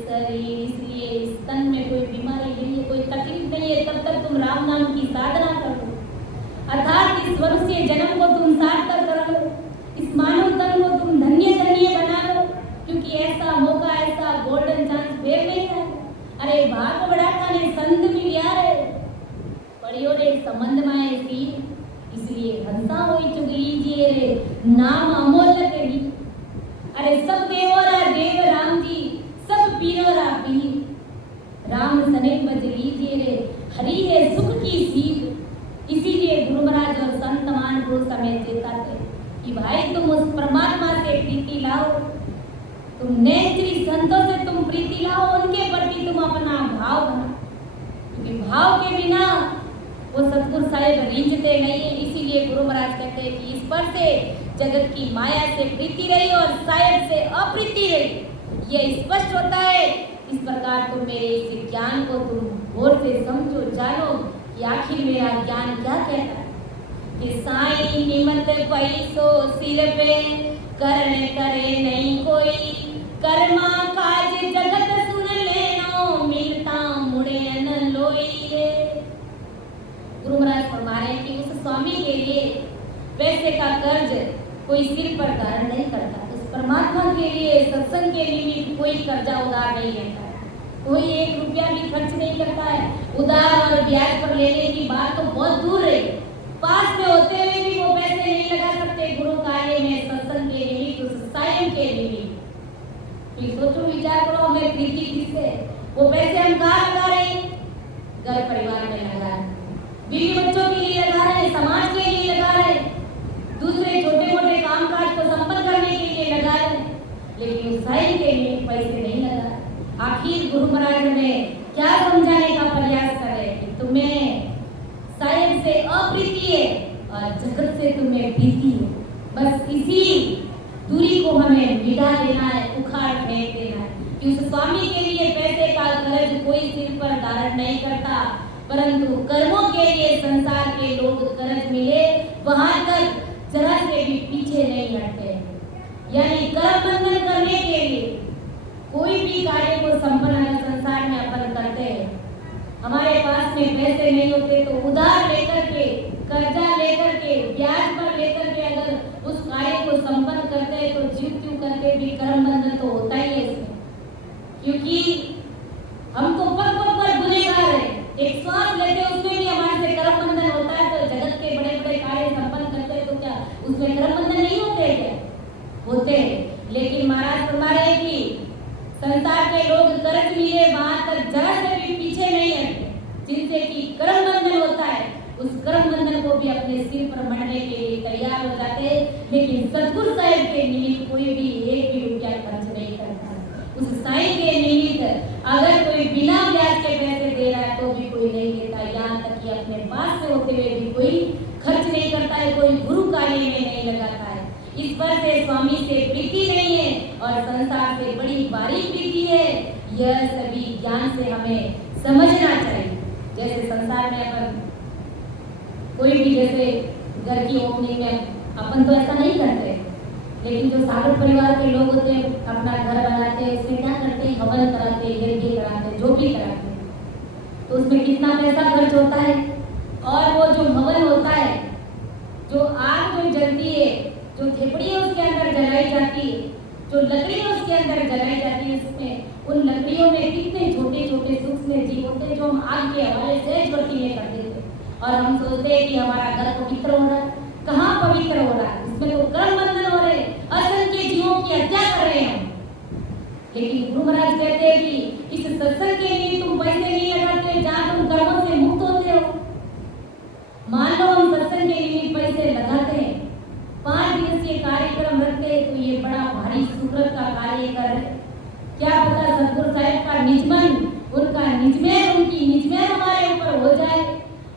शरीर इसलिए इस तन में कोई बीमारी नहीं है कोई तकलीफ नहीं है तब तक तुम राम नाम की साधना करो अर्थात इस मनुष्य जन्म को तुम सार्थक करो इस मानव तन को तुम धन्य धन्य बना लो क्योंकि ऐसा मौका ऐसा गोल्डन चांस फिर नहीं है अरे भाग बढ़ाता ने संत भी यार पढ़ियो रे संबंध में ऐसी इसलिए हंसा होई चुगली जी रे नाम अमोल के भी अरे सब देवोरा देव राम जी सब पीरोरा पीर राम सने बज लीजिए रे हरि है सुख की सीख। इसीलिए गुरु महाराज और संत महापुरुष हमें चेताते कि भाई तुम उस परमात्मा से प्रीति लाओ, तुम नेत्री संतों से तुम प्रीति लाओ, उनके प्रति तुम अपना भाव बनाओ, क्योंकि भाव के बिना वो सतगुरु साहिब रींझते नहीं है। इसीलिए गुरु महाराज कहते हैं कि इस पर से जगत की माया से प्रीति रही और साहिब से अप्रीति रही, ये स्पष्ट होता है। इस प्रकार तुम मेरे इस ज्ञान को तुम गौर से समझो, जानो कि आखिर मेरा ज्ञान क्या कहता है कि साईं निमत पैसो सिर पे करने करे नहीं कोई, कर्मा काज जगत सुन लेनो मिलता मुड़े न लोई है। गुरु महाराज फरमा रहे हैं कि उस स्वामी के लिए पैसे का कर्ज कोई सिर पर धारण नहीं करता, उस परमात्मा के लिए सत्संग के निमित्त कोई कर्जा उधार नहीं लेता है, कोई 1 रुपया भी खर्च नहीं करता है। उधार और ब्याज पर लेने की बात तो बहुत दूर रही, पास में होते हुए भी वो पैसे नहीं लगा सकते गुरु कार्य में, सत्संग के निमित्त, उस सायं के निमित्त। तो सोचो, विचार करो, हमें प्रीति किससे, वो पैसे हम कहाँ लगा रहे हैं? घर परिवार में लगा रहे, बीवी बच्चों के लिए लगा रहे, समाज के लिए लगा रहे, दूसरे छोटे मोटे कामकाज को संपन्न करने के लिए लगा रहे, लेकिन उस साईं के लिए पैसे नहीं लगा। आखिर गुरु महाराज ने क्या समझाने का प्रयास करे कि तुम्हें साईं से अप्रीति है और जगत से तुम्हें प्रीति है, बस इसी दूरी को हमें मिटा देना है, उखाड़ फेंक देना है कि उस स्वामी के लिए पैसे का कर्ज कोई सिर पर धारण नहीं करता, परंतु कर्मों के लिए संसार के लोग कर्ज मिले वहां तक जरा से भी पीछे नहीं हटते। यानी कर्म बंधन करने के लिए कोई भी कार्य को संपन्न संसार में अपन करते हैं, हमारे पास में पैसे नहीं होते तो उधार लेकर के, कर्जा लेकर के, ब्याज पर लेकर के अगर उस कार्य को संपन्न करते हैं तो जीव क्यों करके भी कर्म बंधन तो होता ही है इसमें, क्योंकि हम तो पग पग पर गुनहगार हैं। एक श्वास लेते उसमें भी हमारे से कर्म बंधन होता है, तो जगत के बड़े बड़े कार्य संपन्न करते हैं तो क्या उसमें कर्म बंधन नहीं होते हैं? क्या होते हैं। लेकिन महाराज फरमा रहे हैं कि संसार के लोग कर्ज मिले वहां तक जरा से भी पीछे नहीं हटते, जिनसे कि कर्म बंधन होता है उस कर्म बंधन को भी अपने सिर पर मढ़ने के लिए तैयार हो जाते हैं। लेकिन सतगुरु साहिब के निमित्त कोई भी 1 भी रुपया खर्च नहीं करता। उस साईं के निमित्त अगर कोई बिना ब्याज के पैसे दे रहा है तो भी कोई नहीं देता, यहाँ तक कि अपने पास में होते हुए भी कोई खर्च नहीं करता है, कोई गुरु कार्य में नहीं लगाता है। इस पर से स्वामी से प्रीति नहीं है और संसार से बड़ी भारी प्रीति है, यह सभी ज्ञान से हमें समझना चाहिए। जैसे संसार में अपन कोई भी, जैसे घर की ओपनिंग में अपन तो ऐसा नहीं करते, लेकिन जो सागर परिवार के लोग होते हैं अपना घर बनाते हैं, उसमें क्या करते हैं? हवन कराते हैं, यज्ञ कराते हैं, जो भी कराते हैं, तो उसमें कितना पैसा खर्च होता है। और वो जो हवन होता है, जो आग जो जलती है, जो थिपड़ी है उसके अंदर जलाई जाती है, जो लकड़ी है उसके अंदर जलाई जाती है, उसमें उन लकड़ियों में कितने छोटे छोटे सूक्ष्म जीव होते हैं जो हम आग के हवाले से बर्तीले कर देते हैं। और हम सोचते हैं कि हमारा घर पवित्र हो रहा है, कहाँ पवित्र हो रहा है? इसमें तो कर्म बंधन हो रहे, असंख्य जीवों की हत्या कर रहे हैं। लेकिन गुरु महाराज कहते हैं कि इस सत्संग के लिए तुम पैसे नहीं लगाते जहाँ तुम कर्मों से मुक्त होते हो। मान लो हम सत्संग के लिए पैसे लगाते हैं, 5 दिवसीय कार्यक्रम रखते हैं, तो ये बड़ा भारी सुकृत का कार्य कर रहे। क्या पता सतगुरु साहिब का निजमन, उनका निजमेर, उनकी निजमेर हमारे ऊपर हो जाए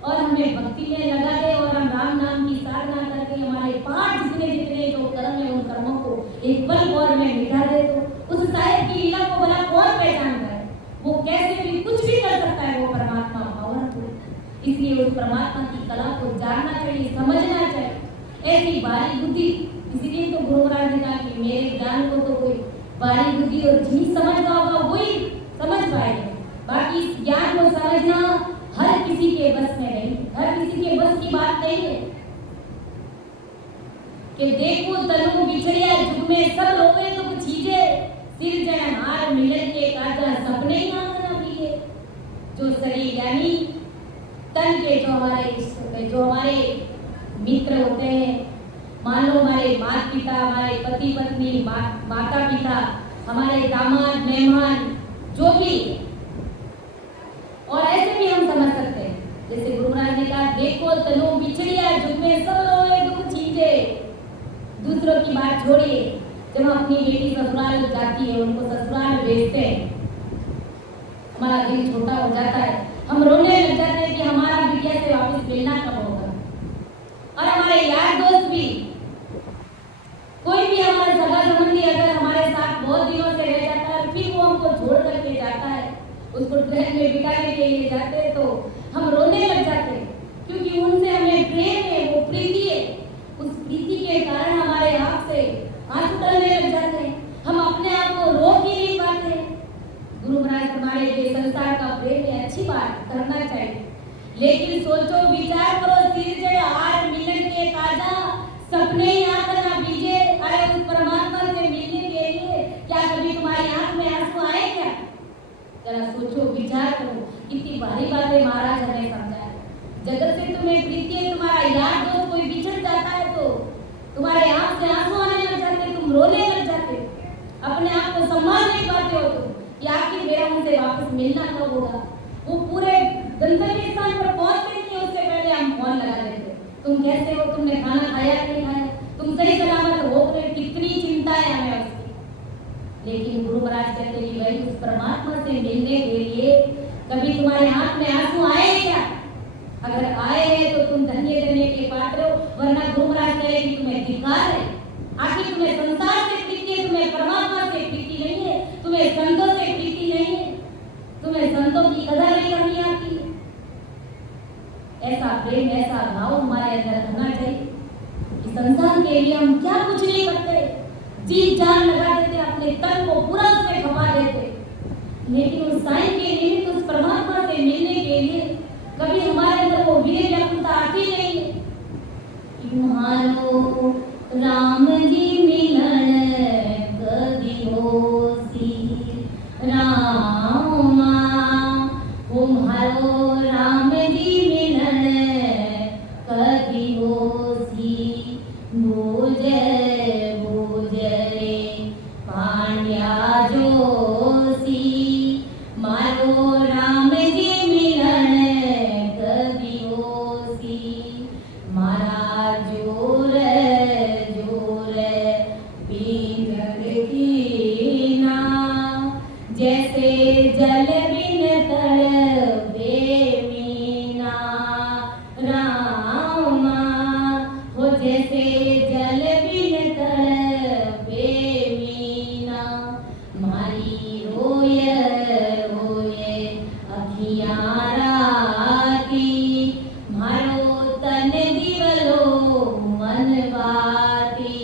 और हमें भक्ति में लगा दे और हम राम नाम की साधना करके हमारे 5 जितने जितने जो कर्म है उन कर्मों को एक पल भर में मिटा दे, तो उस साहिब की लीला को भला कौन पहचान करे? वो कैसे भी कुछ भी कर सकता है, वो परमात्मा भगवान को। इसलिए उस परमात्मा की कला को जानना चाहिए, समझना चाहिए। ऐसी बारी बुद्धि, इसलिए तो गुरु महाराज ने कहा कि मेरे ज्ञान को तो कोई बारी बुद्धि और जिस समझ होगा वही समझ पाएगा, बाकी इस ज्ञान को समझना हर किसी के बस में नहीं, हर किसी के बस की बात नहीं है। कि देखो तनु बिछड़िया जुग में सब रोवे तो कुछ चीजें, सिर जन हार मिलन के काजा सपने ही आंगन पिए। जो शरीर यानी तन के जो हमारे इष्ट जो हमारे मित्र होते हैं, मान लो हमारे माता पिता, हमारे पति पत्नी, माता पिता, हमारे दामाद, मेहमान, जो भी, और ऐसे भी हम समझ सकते हैं, जैसे गुरु महाराज ने कहा, देखो तनु बिछड़िया जुग में सब रोए दुख छींचे। दूसरों की बात छोड़िए, जब हम अपनी बेटी ससुराल जाती है, उनको ससुराल भेजते हैं, हमारा दिल छोटा हो जाता है, हम रोने लग जाते हैं कि हमारा बिटिया से वापस मिलना कब होगा। और हमारे यार दोस्त भी, कोई भी हमारा सगा संबंधी अगर हमारे साथ बहुत दिनों से रह जाता है, फिर वो हमको छोड़ करके जाता है, उसको ट्रेन में बिठाने के लिए जाते हैं, तो हम रोने लग जाते हैं, क्योंकि उनसे हमें प्रेम है, वो प्रीति है। उस प्रीति के कारण हमारे आँख से आंसू टलने लग जाते हैं, हम अपने आप को रोक ही नहीं पाते। गुरु महाराज हमारे लिए संसार का प्रेम है, अच्छी बात करना चाहिए, लेकिन सोचो विचार करो, सिरजड़ आर मिलन के काजा, सपने ही आंख ना बीजे, अरे उस परमात्मा से मिलने के लिए क्या कभी तुम्हारी आंख में आंसू आए क्या? जरा सोचो, विचार करो, कितनी भारी बातें महाराज हमें समझाए। जगत से तुम्हें प्रीति है, तुम्हारा यार दोस्त कोई बिछड़ जाता है तो तुम्हारे आंख से आंसू आने लग जाते, तुम रोने लग जाते, अपने आप को संभाल नहीं पाते हो तुम कि आखिर मेरा उनसे वापस मिलना कब होगा। वो पूरे गंतव्य स्थान पर पहुंचते नहीं, उससे पहले हम फोन लगा देते, तुम कैसे हो, तुमने खाना खाया नहीं खाया, तुम सही सलामत हो, तुम्हें कितनी चिंता है हमें उसकी। लेकिन गुरु महाराज कहते हैं कि भाई उस परमात्मा से मिलने के लिए कभी तुम्हारे आंख में आंसू आए क्या? अगर आए हैं तो तुम धन्य धन्य के पात्र हो, वरना गुरु महाराज कहे कि तुम्हें धिक्कार है। आखिर तुम्हें संसार से प्रीति है, तुम्हें परमात्मा से प्रीति नहीं है, तुम्हें संतों से प्रीति नहीं है, तुम्हें संतों की कदर नहीं करनी आती। ऐसा प्रेम, ऐसा भाव हमारे अंदर होना चाहिए कि संसार के लिए हम क्या कुछ नहीं करते, जी जान लगा देते, अपने तन को पूरा उसमें खपा देते, लेकिन उस साईं के निमित्त, उस परमात्मा से मिलने के लिए कभी हमारे अंदर वो वीर व्याकुलता आती नहीं है। तुम्हारो राम जी मिलन कदी होसी, रामा तुम्हारो राम जी मिलन कदी होसी, भोजे भोजे पांड्या जोशी, मारो राम जी मिलन कदी होसी, मारा जोर जोर बीनर कीना, जैसे जल बिन तड़पे मीना, रामा हो जैसे जल बिन तड़पे मीना, मारी रोय रोय अखियाँ राती, मारो तन दिवलो मन बाती,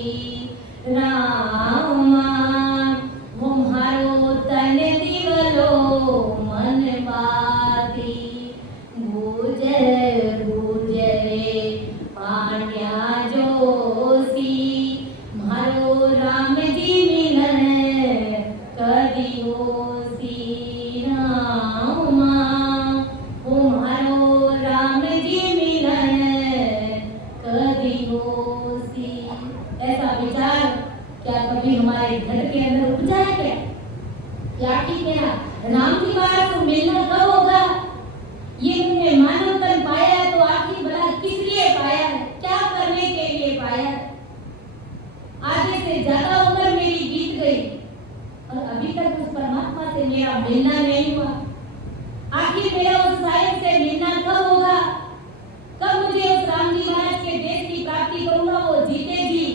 रामा हो मारो तन दिवलो मन बाती, गुजर गुजरे पांड्या जोशी, मारो राम जी मिलन कदी होसी, रामा हो मारो राम जी मिलन कदी होसी। ऐसा विचार क्या कभी हमारे घर के अंदर उपजा है क्या? क्या कि मेरा राम जी महाराज को मिलना कब होगा? ये तुमने मानव तन पाया है तो आखिर भला किस लिए पाया है, क्या करने के लिए पाया है? आधे से ज्यादा उम्र मेरी बीत गई और अभी तक उस परमात्मा से मेरा मिलना नहीं हुआ। आखिर मेरा उस साहिब से मिलना कब होगा? कब मुझे उस राम जी महाराज के देश की प्राप्ति करूंगा, वो जीते जी?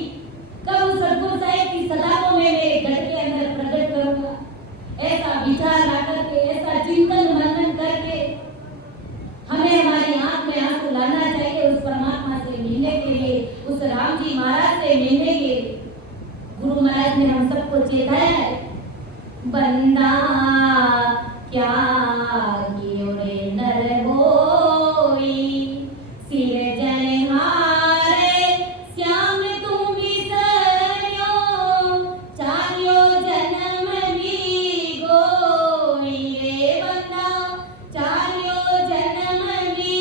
कब उस सदगुरु साहिब की सदा को मैं मेरे घर के अंदर प्रकट करूंगा? ऐसा विचार ला करके, ऐसा चिंतन मनन करके हमें हमारी आंख में आंसू लाना चाहिए उस परमात्मा से मिलने के लिए, उस राम जी महाराज से मिलने के लिए। गुरु महाराज ने हम सबको चेताया है, बंदा क्या कियो रे नर होई, सिरजनहारे श्याम तुम बिसरियो, चालियो जन्म भी गोई रे बंदा, चालियो जन्म भी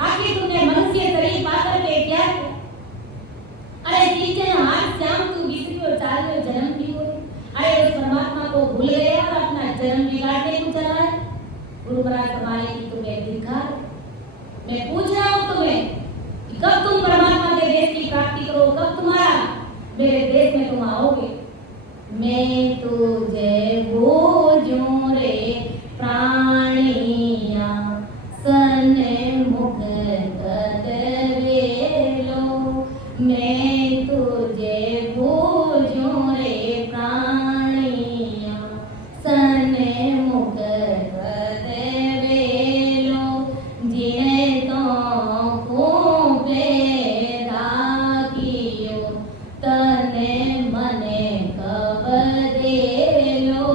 आखिर तुमने मनुष्य शरीर पाकर के क्या किया? अरे तीजे आज शाम तू किसी को चाल जन्म की हो, अरे उस परमात्मा को भूल गया और अपना जन्म बिगाड़ने को चला है। गुरु महाराज फरमाने की तुम्हें धिक्कार। मैं पूछ रहा हूँ तुम्हें कि कब तुम परमात्मा के देश की प्राप्ति करो, कब तुम्हारा मेरे देश में तुम आओगे। मैं तुझे भूजूं रे प्राणिया सन्मुख कदवेलो, मैं तुझे भूजूं रे प्राणिया सन्मुख कदवेलो, जिने तो खूबे राखियो तने मने कब देलो,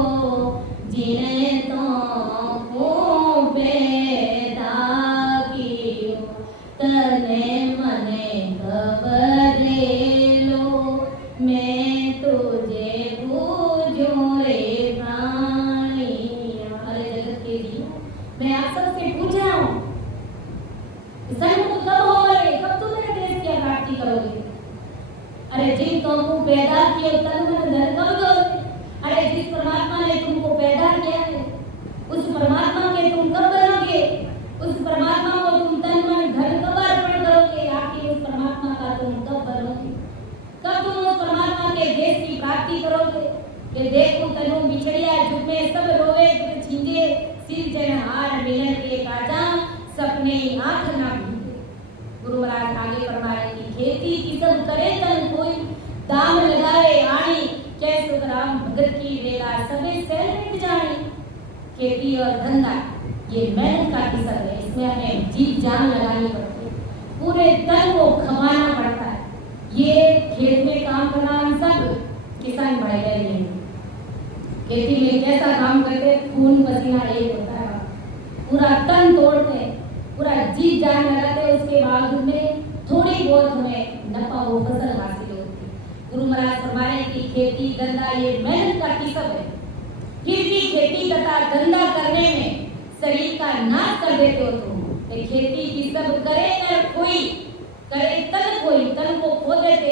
जिने तो खूबे राखियो तने मने कब देलो, मैं तुझे पूजूं रे प्राणिया। अरे जगत के जीवो, मैं आप सबसे पूछ रहा हूँ सन्मुख कब होगे, कब तुम मेरे देश की प्राप्ति करोगे। अरे जिन तुमको पैदा किया तन मन धन कब दोगे। अरे जिस परमात्मा ने तुमको पैदा किया है उस परमात्मा के तुम कब बनोगे, उस परमात्मा को तुम तन मन धन कब अर्पण करोगे। आखिर उस परमात्मा का तुम कब बनोगे, कब तुम उस परमात्मा के देश की प्राप्ति करोगे। ये देखो तनु बिछड़िया झुमे सब रोवे छींगे, सिर जन हार मिलन के काजा सपने आंख ना भूले। गुरु महाराज आगे फरमाए कि खेती की सब करे तन कोई, दाम लगाए आणी कैसो ग्राम भगत की वेला सबे सैल मिट जाए। खेती और धंधा ये मेहनत का किस्सा है, इसमें हमें जीत जान लगानी पड़ती है, पूरे तन को खपाना पड़ता है। ये खेत में काम करना हम सब किसान भाई नहीं, खेती में कैसा काम करते खून पसीना एक होता है, पूरा तन तोड़ते पूरा जी जान लगाते, उसके बाद में थोड़ी बहुत हमें नफा वो फसल हासिल होती है। गुरु महाराज फरमाए कि खेती धंधा ये मेहनत का किस्म है, फिर भी खेती तथा धंधा करने में शरीर का नाश कर देते हो तुम। खेती की सब करे न कोई, करे तन कोई, तन को खो देते,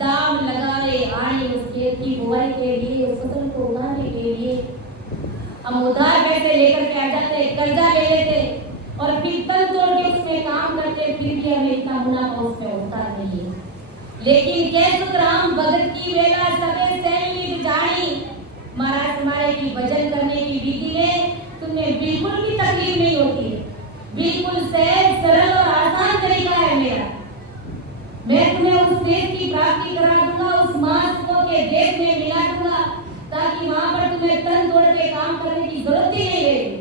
दाम लगाए आने उस खेत की बुआई के लिए, उस फसल को उगाने के लिए। हम उधार पैसे लेकर के आ जाते, कर्जा ले लेते और फिर तन तोड़ के उसमें काम करते, फिर भी हमें इतना मुनाफा उसमें होता नहीं है। लेकिन कैसो ग्राम भगत की वेला सबे सैली जानी। महाराज हमारे की भजन करने की विधि में तुम्हें बिल्कुल भी तकलीफ नहीं होती है, बिल्कुल सहज सरल और आसान तरीका है मेरा। मैं तुम्हें उस देश की प्राप्ति करा दूंगा, उस महासुखों के देश में मिला दूंगा, ताकि वहां पर तुम्हें तन तोड़ के काम करने की जरूरत ही नहीं रहेगी।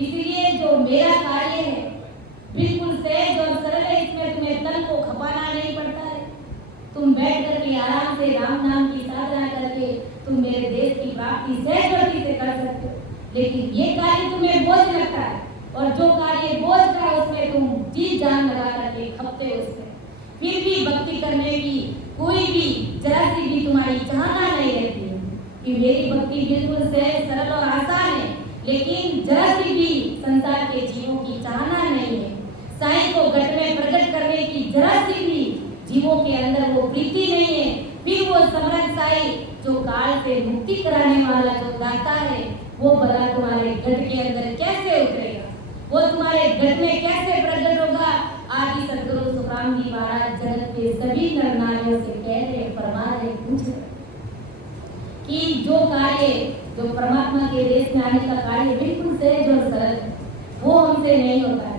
इसलिए जो मेरा कार्य है बिल्कुल सहज और सरल है, इसमें तुम्हें तन को खपाना नहीं पड़ता है। तुम बैठ करके आराम से राम नाम की साधना करके तुम मेरे देश की प्राप्ति सहज गति से कर सकते हो। लेकिन ये कार्य तुम्हें बोझ लगता है, और जो कार्य बोझ का है उसमें तुम जी जान लगा करके खपते हो उसमें, फिर भी भक्ति करने की कोई भी जरा सी भी तुम्हारी चाहना नहीं रहती है कि मेरी भक्ति बिल्कुल सहज सरल और आसान है, लेकिन जरा सी भी संसार के जीवों की चाहना नहीं है। साईं को घट में प्रकट करने की जरा सी भी जीवों के अंदर वो प्रीति नहीं है। फिर वो समर्थ साईं जो काल से मुक्ति कराने वाला जो दाता है, वो भला तुम्हारे घट के अंदर कैसे उतरेगा, वो तुम्हारे घट में कैसे प्रकट होगा। आदि सदगुरु सुखराम जी महाराज जगत के सभी नर नारियों से कह रहे फरमा रहे पूछ रहे कि जो कार्य जो परमात्मा के देश में आने का कार्य बिल्कुल सहज और सरल है, वो हमसे नहीं होता है।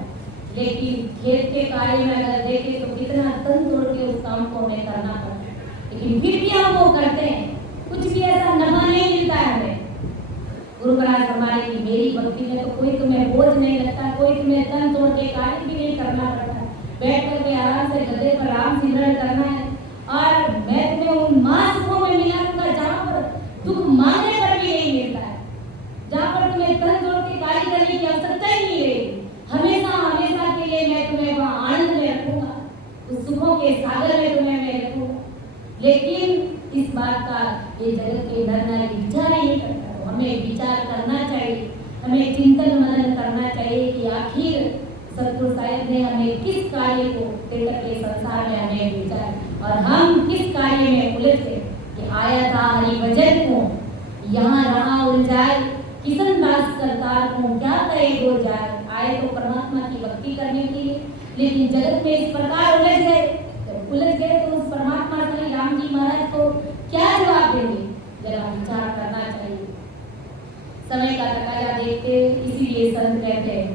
लेकिन खेत के कार्य में अगर देखें तो कितना तन तोड़ के उस काम को हमें करना पड़ता है, लेकिन फिर भी हम वो करते हैं, कुछ भी ऐसा नफा नहीं मिलता है हमें। गुरु महाराज हमारे की मेरी भक्ति में तो कोई तुम्हें बोझ नहीं लगता, कोई तुम्हें तन तोड़ के कार्य भी नहीं करना पड़ता, बैठ करके आराम से गद्दे पर राम सिमरन करना है। और मैं तुम्हें उन महासुखों में मिला दूंगा जहाँ पर दुख मांगने पर भी नहीं मिलता है, जहाँ पर तुम्हें तन तोड़ के कार्य करने की आवश्यकता ही नहीं रहेगी। हमेशा हमेशा के लिए मैं तुम्हें वहाँ आनंद में रखूंगा, उस सुखों के सागर में तुम्हें मैं रखूंगा। लेकिन इस बात का ये जगत के नर नारी विचार ही नहीं करता। हमें विचार करना चाहिए, हमें चिंतन मनन करना चाहिए कि आखिर सतगुरु साहिब ने हमें किस कार्य को देकर के संसार में हमें भेजा है और हम किस कार्य में उलझ गए कि आया था हरि भजन को यहाँ रहा उलझाए किशन दास करतार को क्या कहे गो जाए। आए तो परमात्मा की भक्ति करने के लिए लेकिन जगत में इस प्रकार उलझ गए तो उस परमात्मा श्री राम जी महाराज को क्या जवाब देंगे, जरा विचार करना चाहिए। समय का तकाजा देखते इसीलिए संत कहते हैं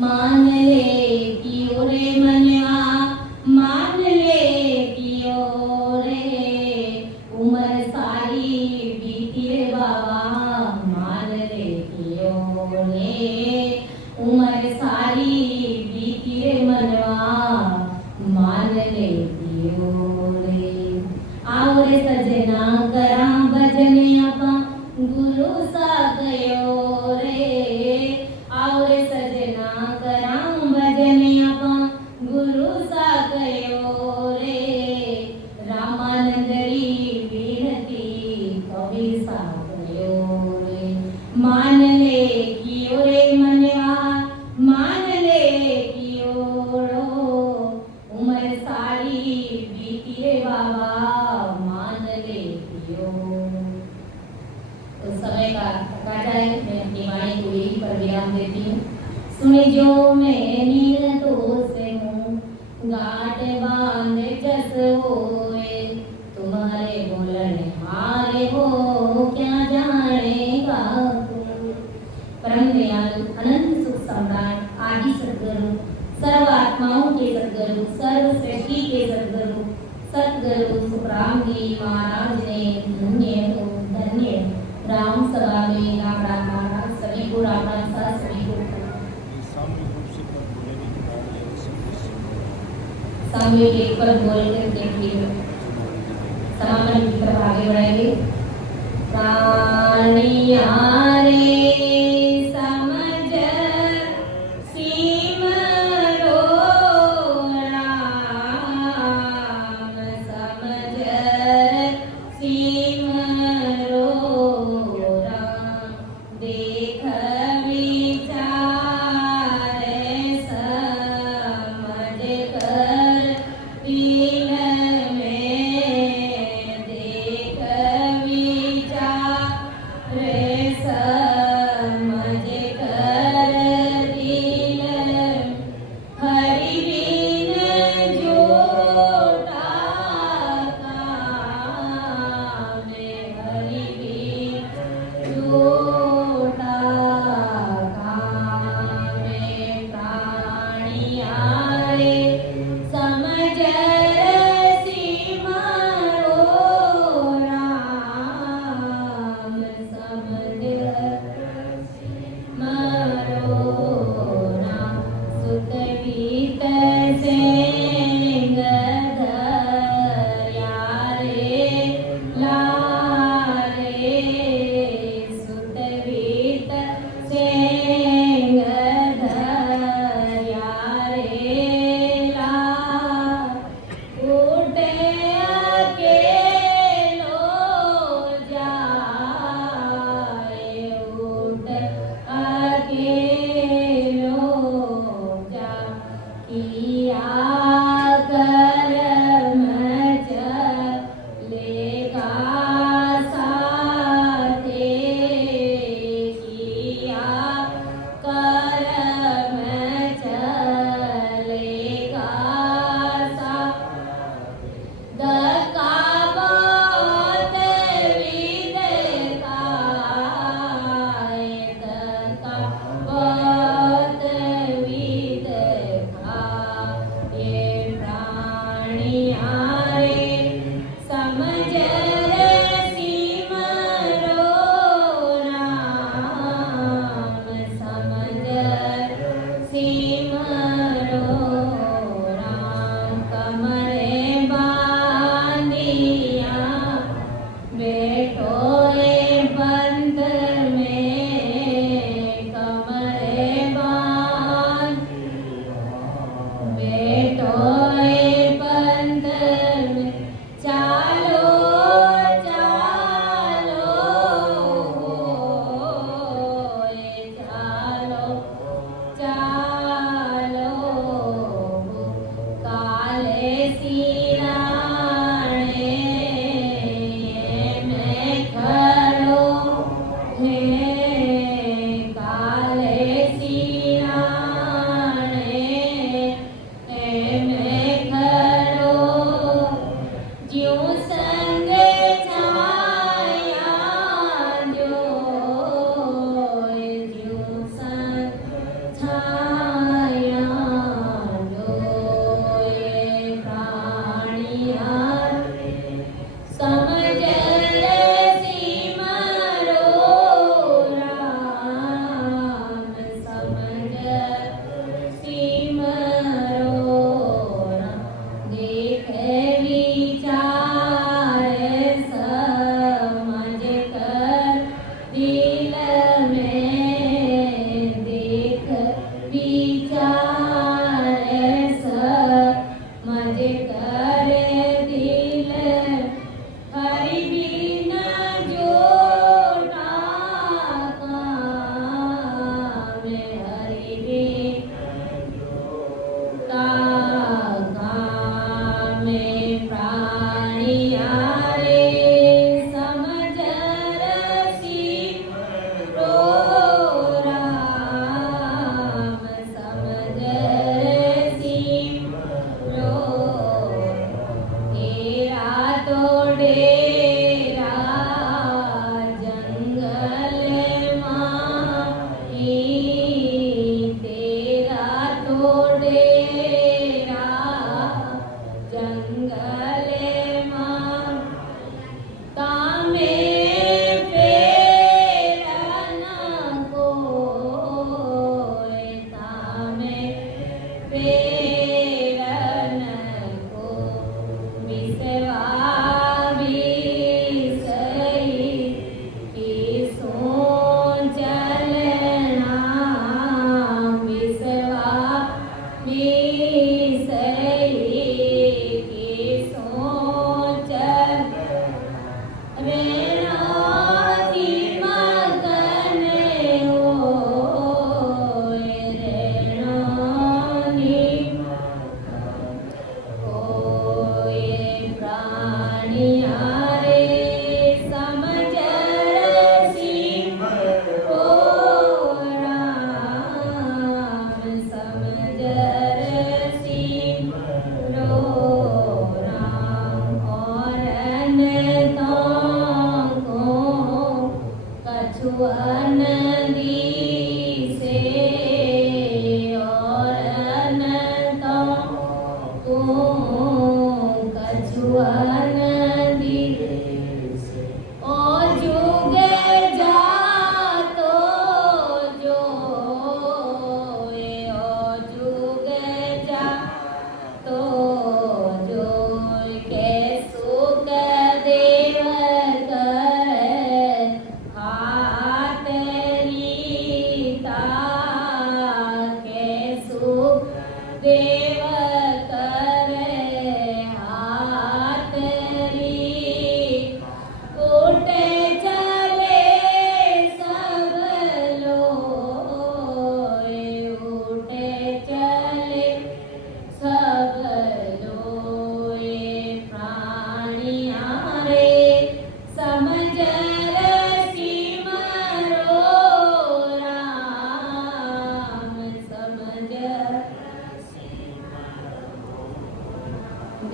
मान ले कि ओरे मनवा मान ले कि ओरे उम्र सारी बीती रे बाबा मान ले कि ओरे उम्र सारी बीती रे मनवा मान ले कि ओरे आओ रे सजना करा भजन अपा गुरु सा गयो रे आओ रे सजना करा भजन अपा गुरु सा गयो रे रामानंदरी विनती कवि सा गयो रे मान ले कि ओरे मनवा मान ले कि ओरो उम्र सारी बीती रे बाबा मान ले कि ओरो। उस समय का काटा है मैं अपनी वाणी को यही पर विराम देती हूँ। सुन जो मैं नीर दोष हूँ गाट बांध जस होए तुम्हारे बोलने हारे हो क्या जानेगा तू। परम दयालु अनंत सुख सम्राट आदि सद्गुरु सर्व आत्माओं के सद्गुरु सर्व सृष्टि के सद्गुरु सद्गुरु सुखराम जी महाराज ने धन्य राम सभा में राम राम महाराज सभी को राम राम साथ सभी को सामूहिक एक पर बोल कर देखिए समापन की तरफ आगे बढ़ाएंगे। प्राणिया रे समझ सीम रो राम समझ सीम रो राम देख विचार समझ कर दीन में देख विचार समझ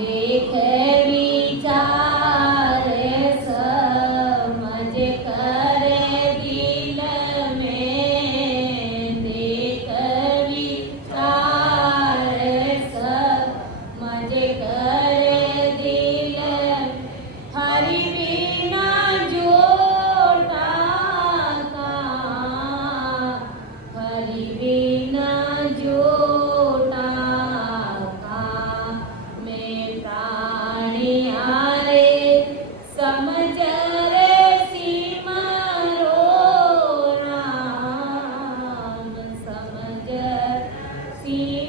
देख विचार समझ कर दिल में, देख विचार समझ कर दिल, हरि बिना जोटा का, हरि बिना जोटा का, मैं प्राणी हारे समझ रे सिमरो राम, समझ सी